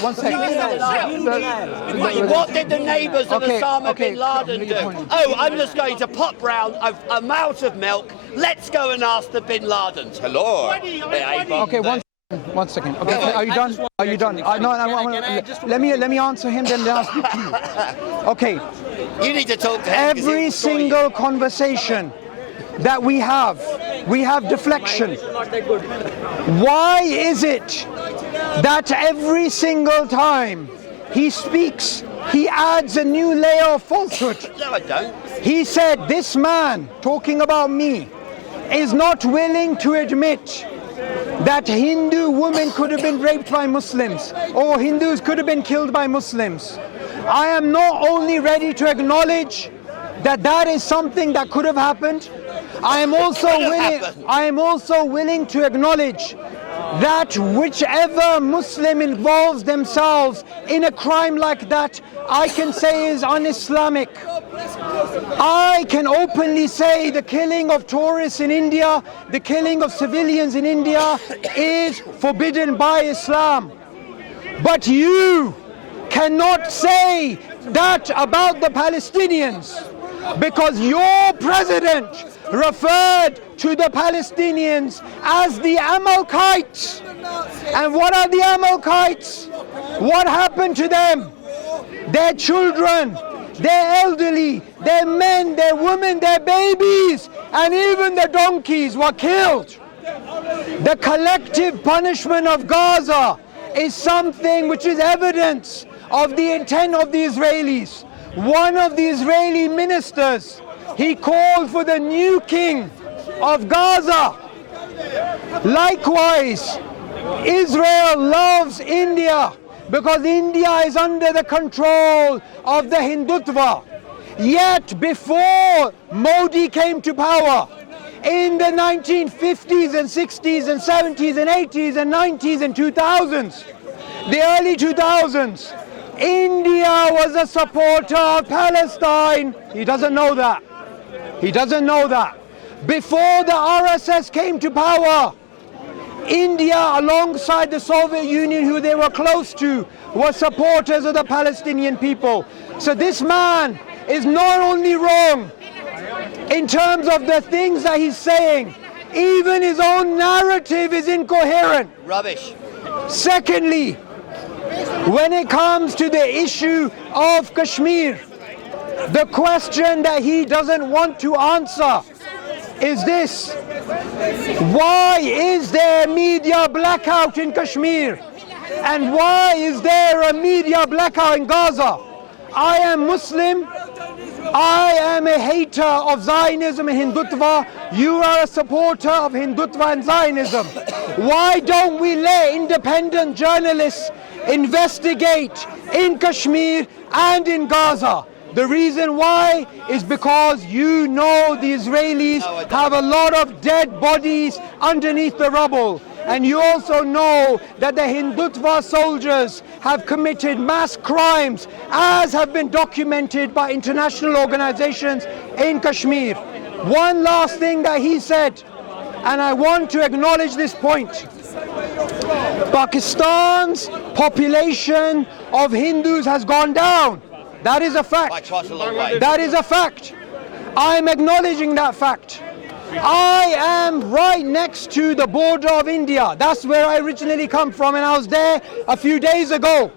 What did the neighbours of Osama bin Laden do? Oh, I'm just going to pop round a mouth of milk. Let's go and ask the bin Ladens. Hello. Okay, one second. Okay, are you done? Are you done? Let me answer him, then I'll speak to you. Okay. You need to talk to him. Every single conversation that we have deflection. Why is it that every single time he speaks, he adds a new layer of falsehood? No, I don't. He said, this man, talking about me, is not willing to admit that Hindu women could have been raped by Muslims, or Hindus could have been killed by Muslims. I am not only ready to acknowledge that that is something that could have happened, I am also willing to acknowledge that whichever Muslim involves themselves in a crime like that, I can say is un-Islamic. I can openly say the killing of tourists in India, the killing of civilians in India is forbidden by Islam. But you cannot say that about the Palestinians, because your president referred to the Palestinians as the Amalekites. And what are the Amalekites? What happened to them? Their children, their elderly, their men, their women, their babies, and even the donkeys were killed. The collective punishment of Gaza is something which is evidence of the intent of the Israelis. One of the Israeli ministers, he called for the new king of Gaza. Likewise, Israel loves India because India is under the control of the Hindutva. Yet before Modi came to power, in the 1950s and 60s and 70s and 80s and 90s and 2000s, the early 2000s, India was a supporter of Palestine. He doesn't know that. He doesn't know that. Before the RSS came to power, India, alongside the Soviet Union, who they were close to, were supporters of the Palestinian people. So this man is not only wrong in terms of the things that he's saying, even his own narrative is incoherent. Rubbish. Secondly, when it comes to the issue of Kashmir, the question that he doesn't want to answer is this: why is there media blackout in Kashmir? And why is there a media blackout in Gaza? I am Muslim. I am a hater of Zionism and Hindutva. You are a supporter of Hindutva and Zionism. Why don't we let independent journalists investigate in Kashmir and in Gaza? The reason why is because you know the Israelis have a lot of dead bodies underneath the rubble. And you also know that the Hindutva soldiers have committed mass crimes, as have been documented by international organizations in Kashmir. One last thing that he said, and I want to acknowledge this point. Pakistan's population of Hindus has gone down. That is a fact. That is a fact. I'm acknowledging that fact. I am right next to the border of India. That's where I originally come from, and I was there a few days ago.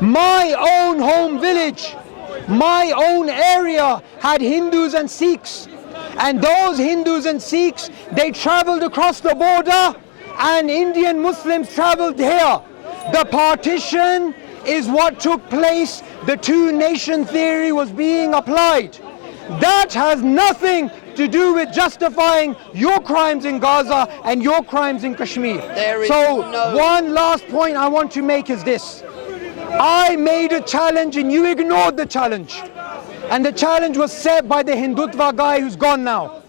My own home village, my own area had Hindus and Sikhs. And those Hindus and Sikhs, they traveled across the border, and Indian Muslims traveled here. The partition is what took place. The two-nation theory was being applied. That has nothing to do with justifying your crimes in Gaza and your crimes in Kashmir. One last point I want to make is this. I made a challenge and you ignored the challenge. And the challenge was set by the Hindutva guy who's gone now.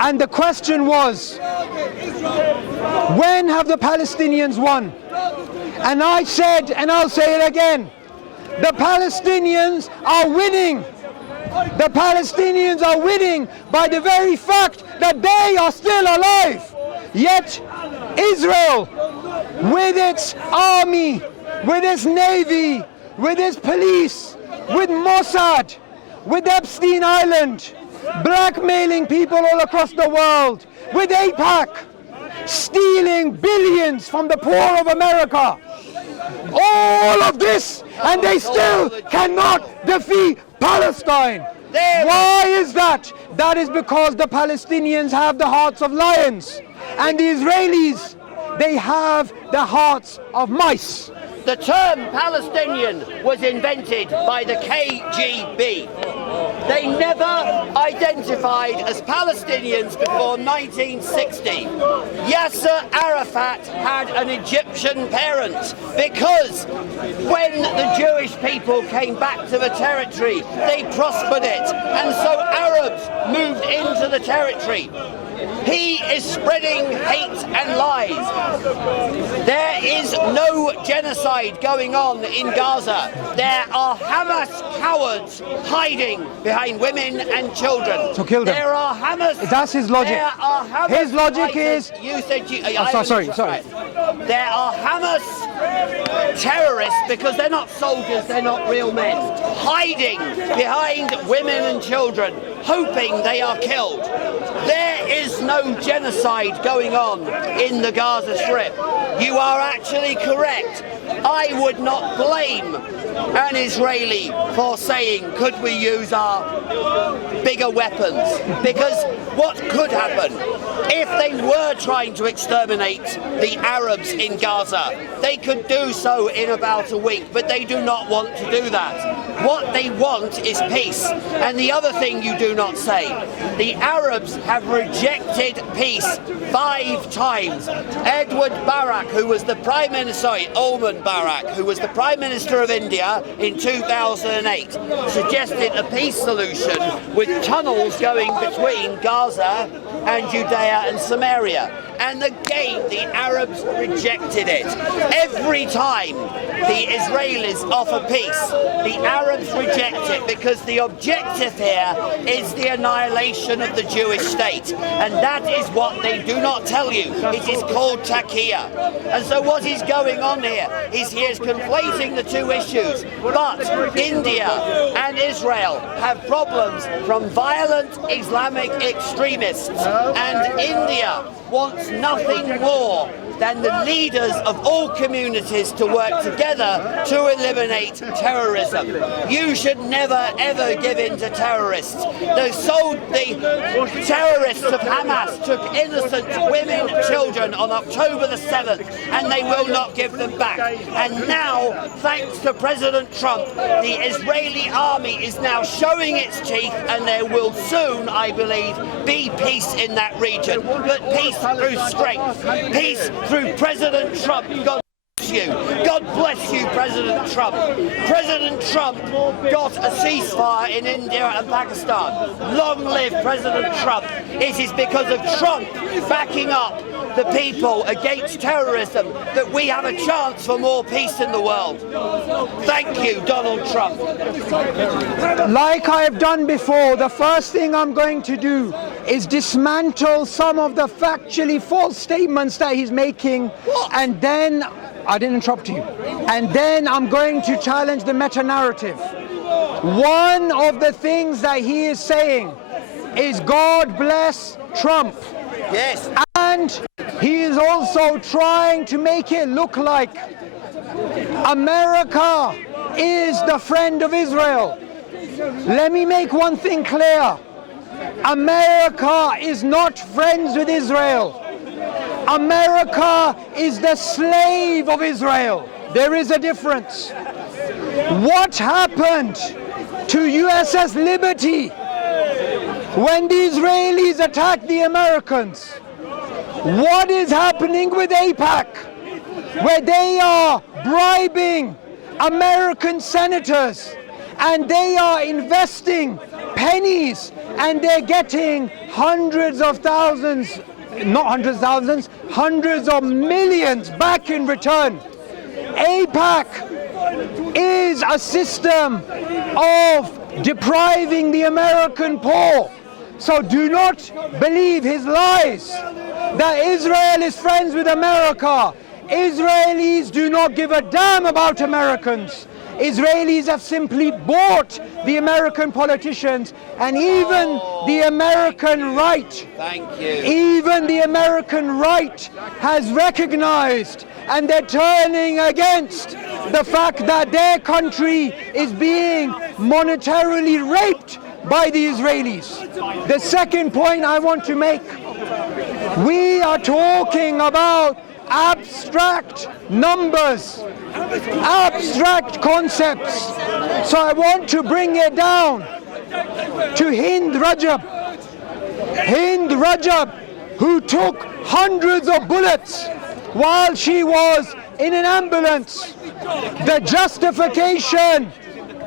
And the question was, when have the Palestinians won? And I said, and I'll say it again, the Palestinians are winning. The Palestinians are winning by the very fact that they are still alive. Yet Israel, with its army, with its navy, with its police, with Mossad, with Epstein Island, blackmailing people all across the world, with AIPAC, stealing billions from the poor of America. All of this, and they still cannot defeat Palestine. Why is that? That is because the Palestinians have the hearts of lions, and the Israelis, they have the hearts of mice. The term Palestinian was invented by the KGB. They never identified as Palestinians before 1960. Yasser Arafat had an Egyptian parent because when the Jewish people came back to the territory, they prospered it, and so Arabs moved into the territory. He is spreading hate and lies. There is no genocide going on in Gaza. There are Hamas cowards hiding behind women and children. So kill them. There are Hamas. That's his logic. There are Hamas His logic fighters. is. You said you. Sorry. There are Hamas terrorists, because they're not soldiers, they're not real men, hiding behind women and children, hoping they are killed. There is no genocide going on in the Gaza Strip. You are actually correct. I would not blame an Israeli for saying, could we use our bigger weapons? Because what could happen if they were trying to exterminate the Arabs in Gaza? They could do so in about a week, but they do not want to do that. What they want is peace. And the other thing you do not say, the Arabs have rejected peace 5 times. Edward Barak, who was the Prime Minister, Ulman Barak, who was the Prime Minister of India in 2008, suggested a peace solution with tunnels going between Gaza and Judea and Samaria. And again, the Arabs rejected it. Every time the Israelis offer peace, the Arabs reject it, because the objective here is the annihilation of the Jewish state. And that is what they do not tell you. It is called taqiyya. And so what is going on here is he is conflating the two issues. But India and Israel have problems from violent Islamic extremists. And India wants nothing more than the leaders of all communities to work together to eliminate terrorism. You should never ever give in to terrorists. The terrorists of Hamas took innocent women and children on October the 7th, and they will not give them back. And now, thanks to President Trump, the Israeli army is now showing its teeth, and there will soon, I believe, be peace in that region. But peace through strength, peace through President Trump. God bless you. God bless you, President Trump. President Trump got a ceasefire in India and Pakistan. Long live President Trump. It is because of Trump backing up the people against terrorism that we have a chance for more peace in the world. Thank you, Donald Trump. Like I have done before, the first thing I'm going to do is dismantle some of the factually false statements that he's making, and then, I didn't interrupt you, and then I'm going to challenge the meta-narrative. One of the things that he is saying is God bless Trump. Yes. And he is also trying to make it look like America is the friend of Israel. Let me make one thing clear. America is not friends with Israel. America is the slave of Israel. There is a difference. What happened to USS Liberty when the Israelis attack the Americans? What is happening with AIPAC, where they are bribing American senators and they are investing pennies and they're getting hundreds of thousands, not hundreds of thousands, hundreds of millions back in return? AIPAC is a system of depriving the American poor. So do not believe his lies that Israel is friends with America. Israelis do not give a damn about Americans. Israelis have simply bought the American politicians, and even the American right, even the American right has recognized, and they're turning against the fact that their country is being monetarily raped by the Israelis. The second point I want to make, we are talking about abstract numbers, abstract concepts. So I want to bring it down to Hind Rajab. Hind Rajab, who took hundreds of bullets while she was in an ambulance. The justification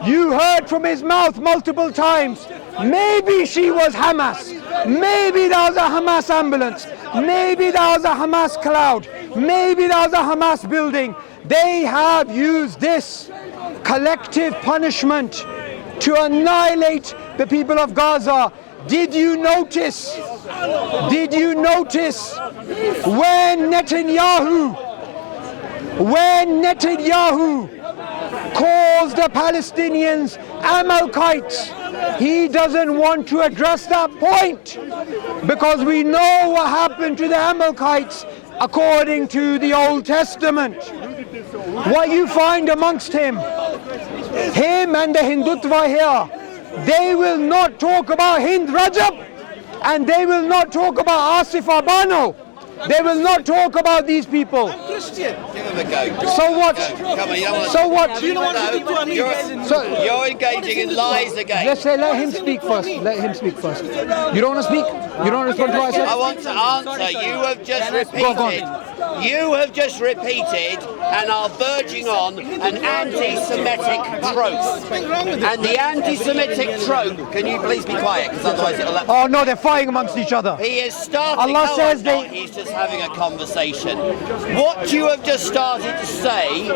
you heard from his mouth multiple times, maybe she was Hamas, maybe that was a Hamas ambulance, maybe that was a Hamas cloud, maybe that was a Hamas building. They have used this collective punishment to annihilate the people of Gaza. Did you notice when Netanyahu calls the Palestinians Amalekites, he doesn't want to address that point, because we know what happened to the Amalekites according to the Old Testament. What you find amongst him and the Hindutva here, they will not talk about Hind Rajab, and they will not talk about Asif Abano. They will not talk about these people. I'm Christian. Give him a go. So what? Come on, you don't want So what? Do you know what You're engaging in lies again. Let's say let him speak first. Let him speak first. You don't want to speak? You don't want to respond to what I said? I want to answer. You have just repeated. You have just repeated and are verging on an anti-Semitic trope. And the anti-Semitic trope, can you please be quiet, because otherwise it'll... Oh no, they're fighting amongst each other. He is starting... Allah says they... He's just having a conversation. What you have just started to say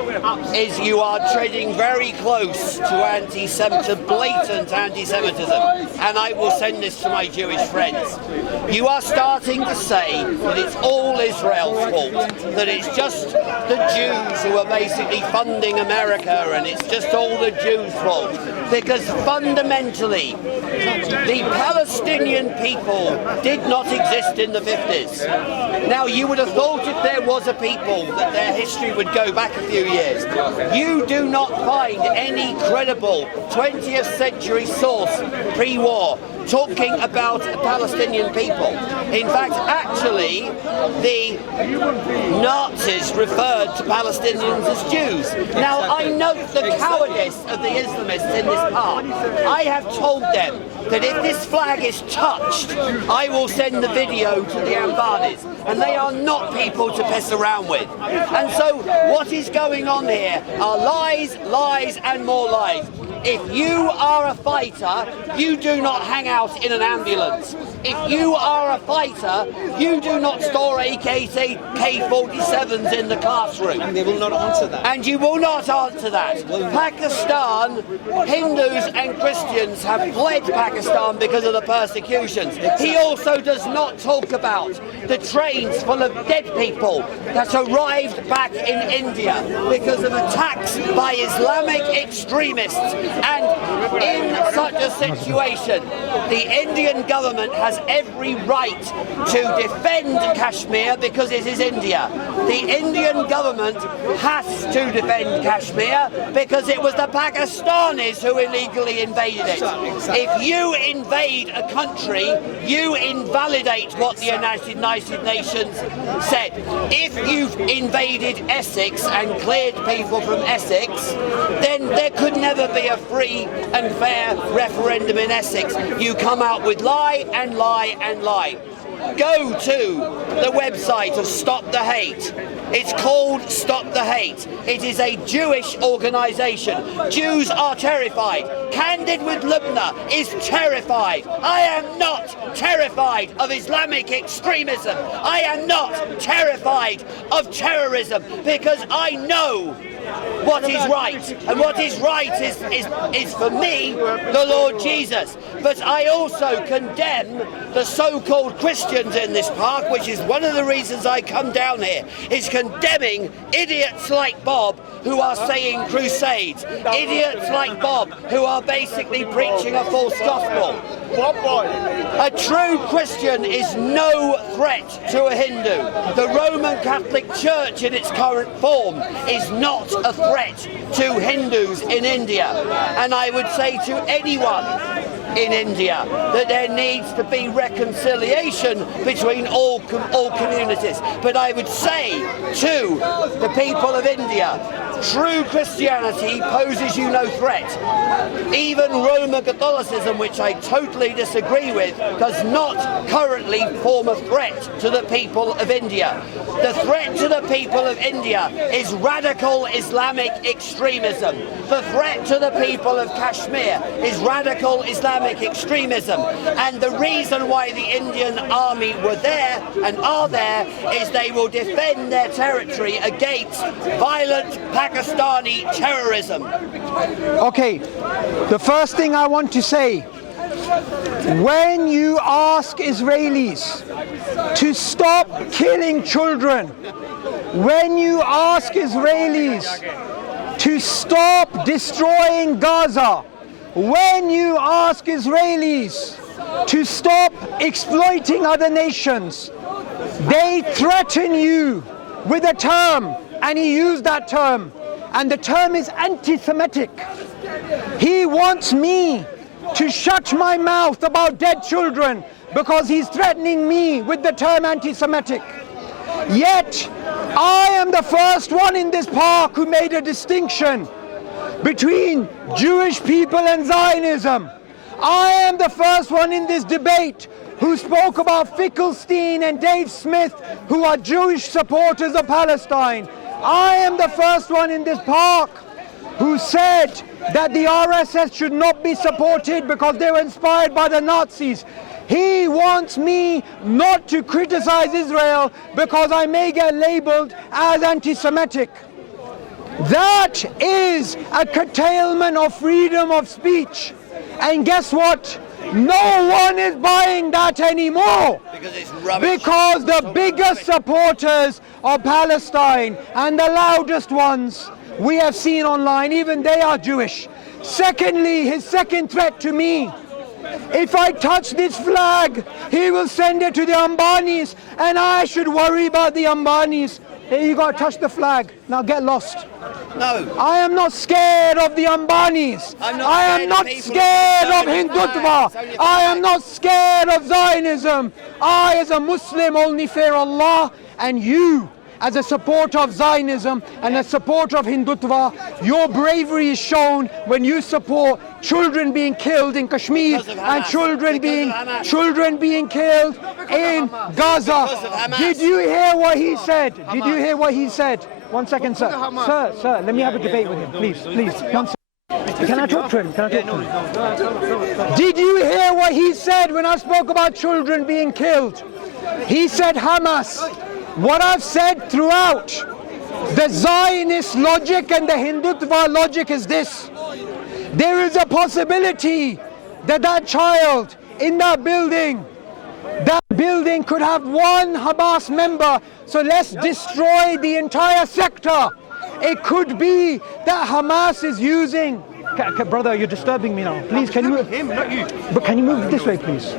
is you are treading very close to blatant anti-Semitism. And I will send this to my Jewish friends. You are starting to say that it's all Israel's fault, that it's just the Jews who are basically funding America, and it's just all the Jews' fault. Because fundamentally, the Palestinian people did not exist in the 50s. Now, you would have thought if there was a people that their history would go back a few years. You do not find any credible 20th century source pre-war talking about Palestinian people. In fact, actually, the Nazis referred to Palestinians as Jews. Now, I note the cowardice of the Islamists in this part. I have told them that if this flag is touched, I will send the video to the Ambanis, and they are not people to piss around with. And so what is going on here are lies, lies, and more lies. If you are a fighter, you do not hang out in an ambulance. If you are a fighter, you do not store AK-47s in the classroom. And they will not answer that. And you will not answer that. Pakistan, Hindus and Christians have fled Pakistan because of the persecutions. He also does not talk about the trains full of dead people that arrived back in India because of attacks by Islamic extremists. And in such a situation, the Indian government has every right to defend Kashmir because it is India. the Indian government has to defend Kashmir because it was the Pakistanis who illegally invaded it. If you invade a country, you invalidate what the United Nations said. If you've invaded Essex and cleared people from Essex, then there could never be a free and fair referendum in Essex. You come out with lie and lie and lie. Go to the website of Stop the Hate. It's called Stop the Hate. It is a Jewish organisation. Jews are terrified. Candid with Lubna is terrified. I am not terrified of Islamic extremism. I am not terrified of terrorism because I know what is right, and what is right is for me the Lord Jesus. But I also condemn the so-called Christians in this park, which is one of the reasons I come down here, is condemning idiots like Bob who are saying crusades, idiots like Bob who are basically preaching a false gospel. A true Christian is no threat to a Hindu. The Roman Catholic Church in its current form is not a threat to Hindus in India. And I would say to anyone in India that there needs to be reconciliation between all communities. But I would say to the people of India, true Christianity poses you no threat. Even Roman Catholicism, which I totally disagree with, does not currently form a threat to the people of India. The threat to the people of India is radical Islamic extremism. The threat to the people of Kashmir is radical Islamic extremism. And the reason why the Indian army were there and are there is they will defend their territory against violent Pakistani terrorism. Okay, the first thing I want to say, when you ask Israelis to stop killing children, when you ask Israelis to stop destroying Gaza, when you ask Israelis to stop exploiting other nations, they threaten you with a term, and he used that term, and the term is anti-Semitic. He wants me to shut my mouth about dead children because he's threatening me with the term anti-Semitic. Yet, I am the first one in this park who made a distinction between Jewish people and Zionism. I am the first one in this debate who spoke about Finkelstein and Dave Smith, who are Jewish supporters of Palestine. I am the first one in this park who said that the RSS should not be supported because they were inspired by the Nazis. He wants me not to criticize Israel because I may get labeled as anti-Semitic. That is a curtailment of freedom of speech. And guess what? No one is buying that anymore. Because it's rubbish. Because the biggest supporters of Palestine and the loudest ones we have seen online, even they are Jewish. Secondly, his second threat to me, if I touch this flag, he will send it to the Ambanis, and I should worry about the Ambanis. Hey, you got to touch the flag. Now get lost. No. I am not scared of the Ambanis. I am not scared of Hindutva. I am not scared of Zionism. I, as a Muslim, only fear Allah, and you, as a supporter of Zionism and a supporter of Hindutva, your bravery is shown when you support children being killed in Kashmir and children being killed in Gaza. Did you hear what he said? Did you hear what he said? 1 second, sir. Sir, let me have a debate with him, please. 1 second. Can I talk to him? Did you hear what he said when I spoke about children being killed? He said Hamas. What I've said throughout, the Zionist logic and the Hindutva logic is this. There is a possibility that that child in that building could have one Hamas member, so let's destroy the entire sector. It could be that Hamas is using... Brother, you're disturbing me now. Please, can you move? Him, not you. But can you move this way, please?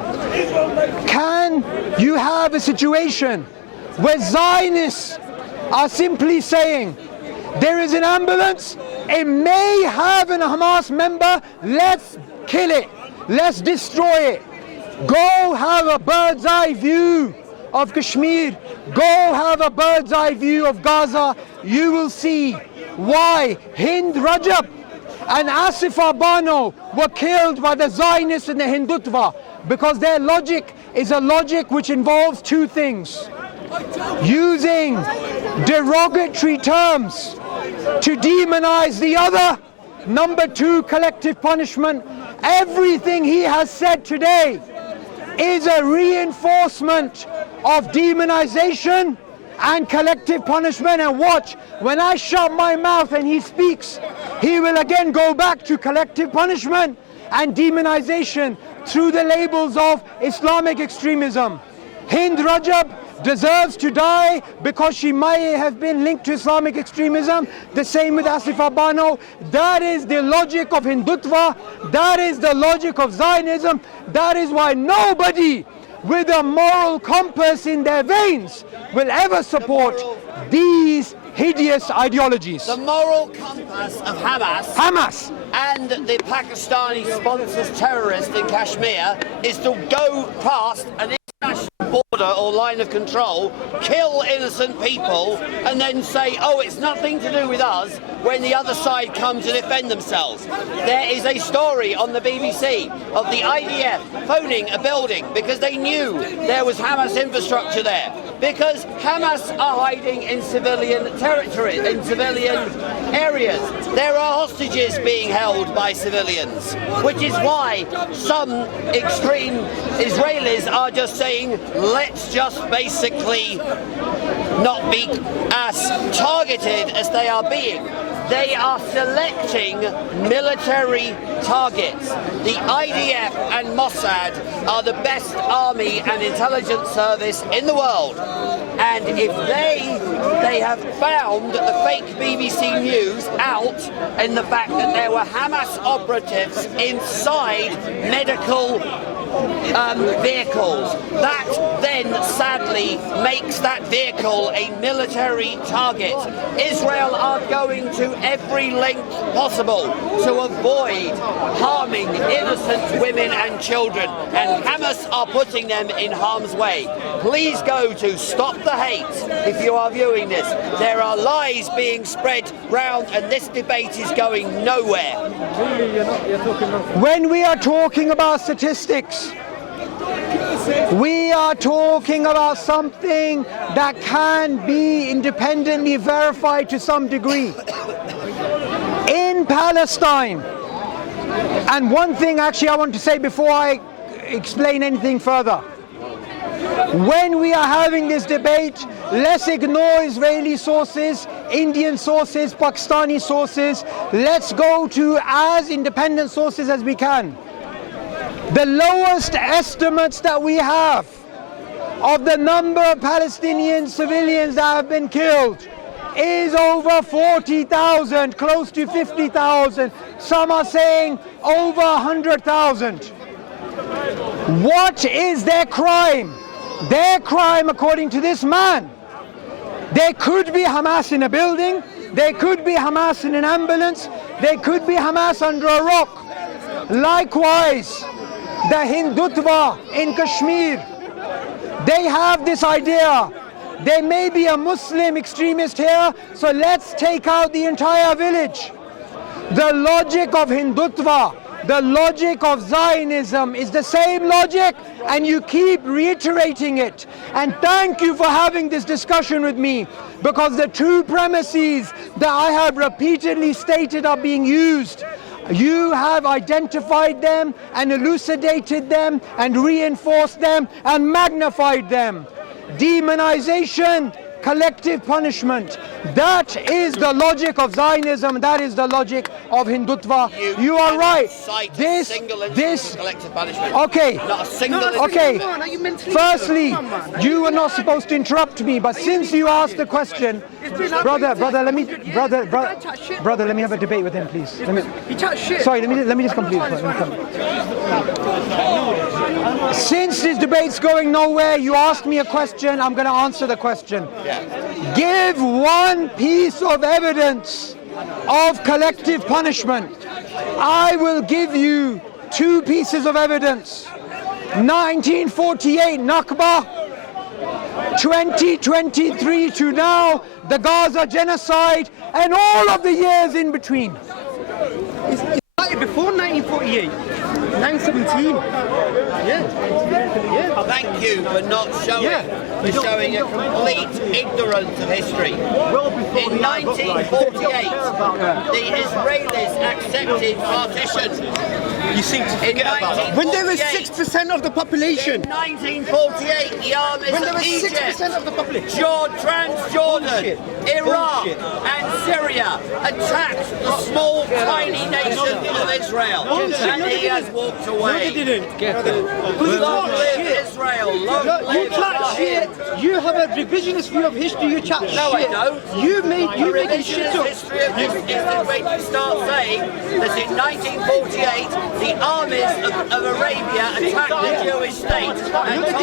Can you have a situation where Zionists are simply saying, there is an ambulance, it may have a Hamas member, let's kill it, let's destroy it. Go have a bird's eye view of Kashmir, go have a bird's eye view of Gaza. You will see why Hind Rajab and Asifa Bano were killed by the Zionists and the Hindutva, because their logic is a logic which involves two things: using derogatory terms to demonize the other. Number two, collective punishment. Everything he has said today is a reinforcement of demonization and collective punishment. And watch, when I shut my mouth and he speaks, he will again go back to collective punishment and demonization through the labels of Islamic extremism. Hind Rajab deserves to die because she might have been linked to Islamic extremism. The same with Asifa Bano. That is the logic of Hindutva. That is the logic of Zionism. That is why nobody with a moral compass in their veins will ever support these hideous ideologies. The moral compass of Hamas and the Pakistani sponsors terrorists in Kashmir is to go past an international border or line of control, kill innocent people, and then say, oh, it's nothing to do with us, when the other side come to defend themselves. There is a story on the BBC of the IDF phoning a building because they knew there was Hamas infrastructure there, because Hamas are hiding in civilian territory, in civilian areas. There are hostages being held by civilians, which is why some extreme Israelis are just saying, let's just basically not be as targeted as they are being. They are selecting military targets. The IDF and Mossad are the best army and intelligence service in the world. And if they have found the fake BBC News out in the fact that there were Hamas operatives inside medical vehicles. That then sadly makes that vehicle a military target. Israel are going to every length possible to avoid harming innocent women and children, and Hamas are putting them in harm's way. Please go to Stop the Hate if you are viewing this. There are lies being spread round and this debate is going nowhere. When we are talking about statistics, we are talking about something that can be independently verified to some degree. In Palestine, and one thing actually I want to say before I explain anything further. When we are having this debate, let's ignore Israeli sources, Indian sources, Pakistani sources. Let's go to as independent sources as we can. The lowest estimates that we have of the number of Palestinian civilians that have been killed is over 40,000, close to 50,000. Some are saying over 100,000. What is their crime? Their crime, according to this man, there could be Hamas in a building, there could be Hamas in an ambulance, there could be Hamas under a rock. Likewise, the Hindutva in Kashmir, they have this idea. There may be a Muslim extremist here, so let's take out the entire village. The logic of Hindutva, the logic of Zionism is the same logic, and you keep reiterating it. And thank you for having this discussion with me, because the two premises that I have repeatedly stated are being used. You have identified them and elucidated them and reinforced them and magnified them. Demonization, collective punishment. That is the logic of Zionism. That is the logic of Hindutva. You are right. This collective punishment. Okay. Not a single Okay. Firstly, you were not supposed to interrupt me, but since you asked the question, brother, let me have a debate with him, please. Sorry, let me just complete. Since this debate's going nowhere, you asked me a question. I'm going to answer the question. give one piece of evidence of collective punishment. I will give you two pieces of evidence. 1948 Nakba, 2023 to now, the Gaza genocide, and all of the years in between. Before 1948, 1917. Yeah. Thank you for not showing a complete ignorance of history. In 1948, the Israelis accepted partition. You seem to forget about that. When there was 6% of the population. In 1948, the armies When there of was Egypt, 6% of the population. Transjordan, Iraq, and Syria attacked the small, tiny nation of Israel. And he has walked away. No, they didn't. Long live Israel. Long You live chat shit. You have a revisionist view of history. You chat No, I shit. don't. You make shit up. History of history is when you start saying that in 1948 the armies of Arabia attacked the Jewish state and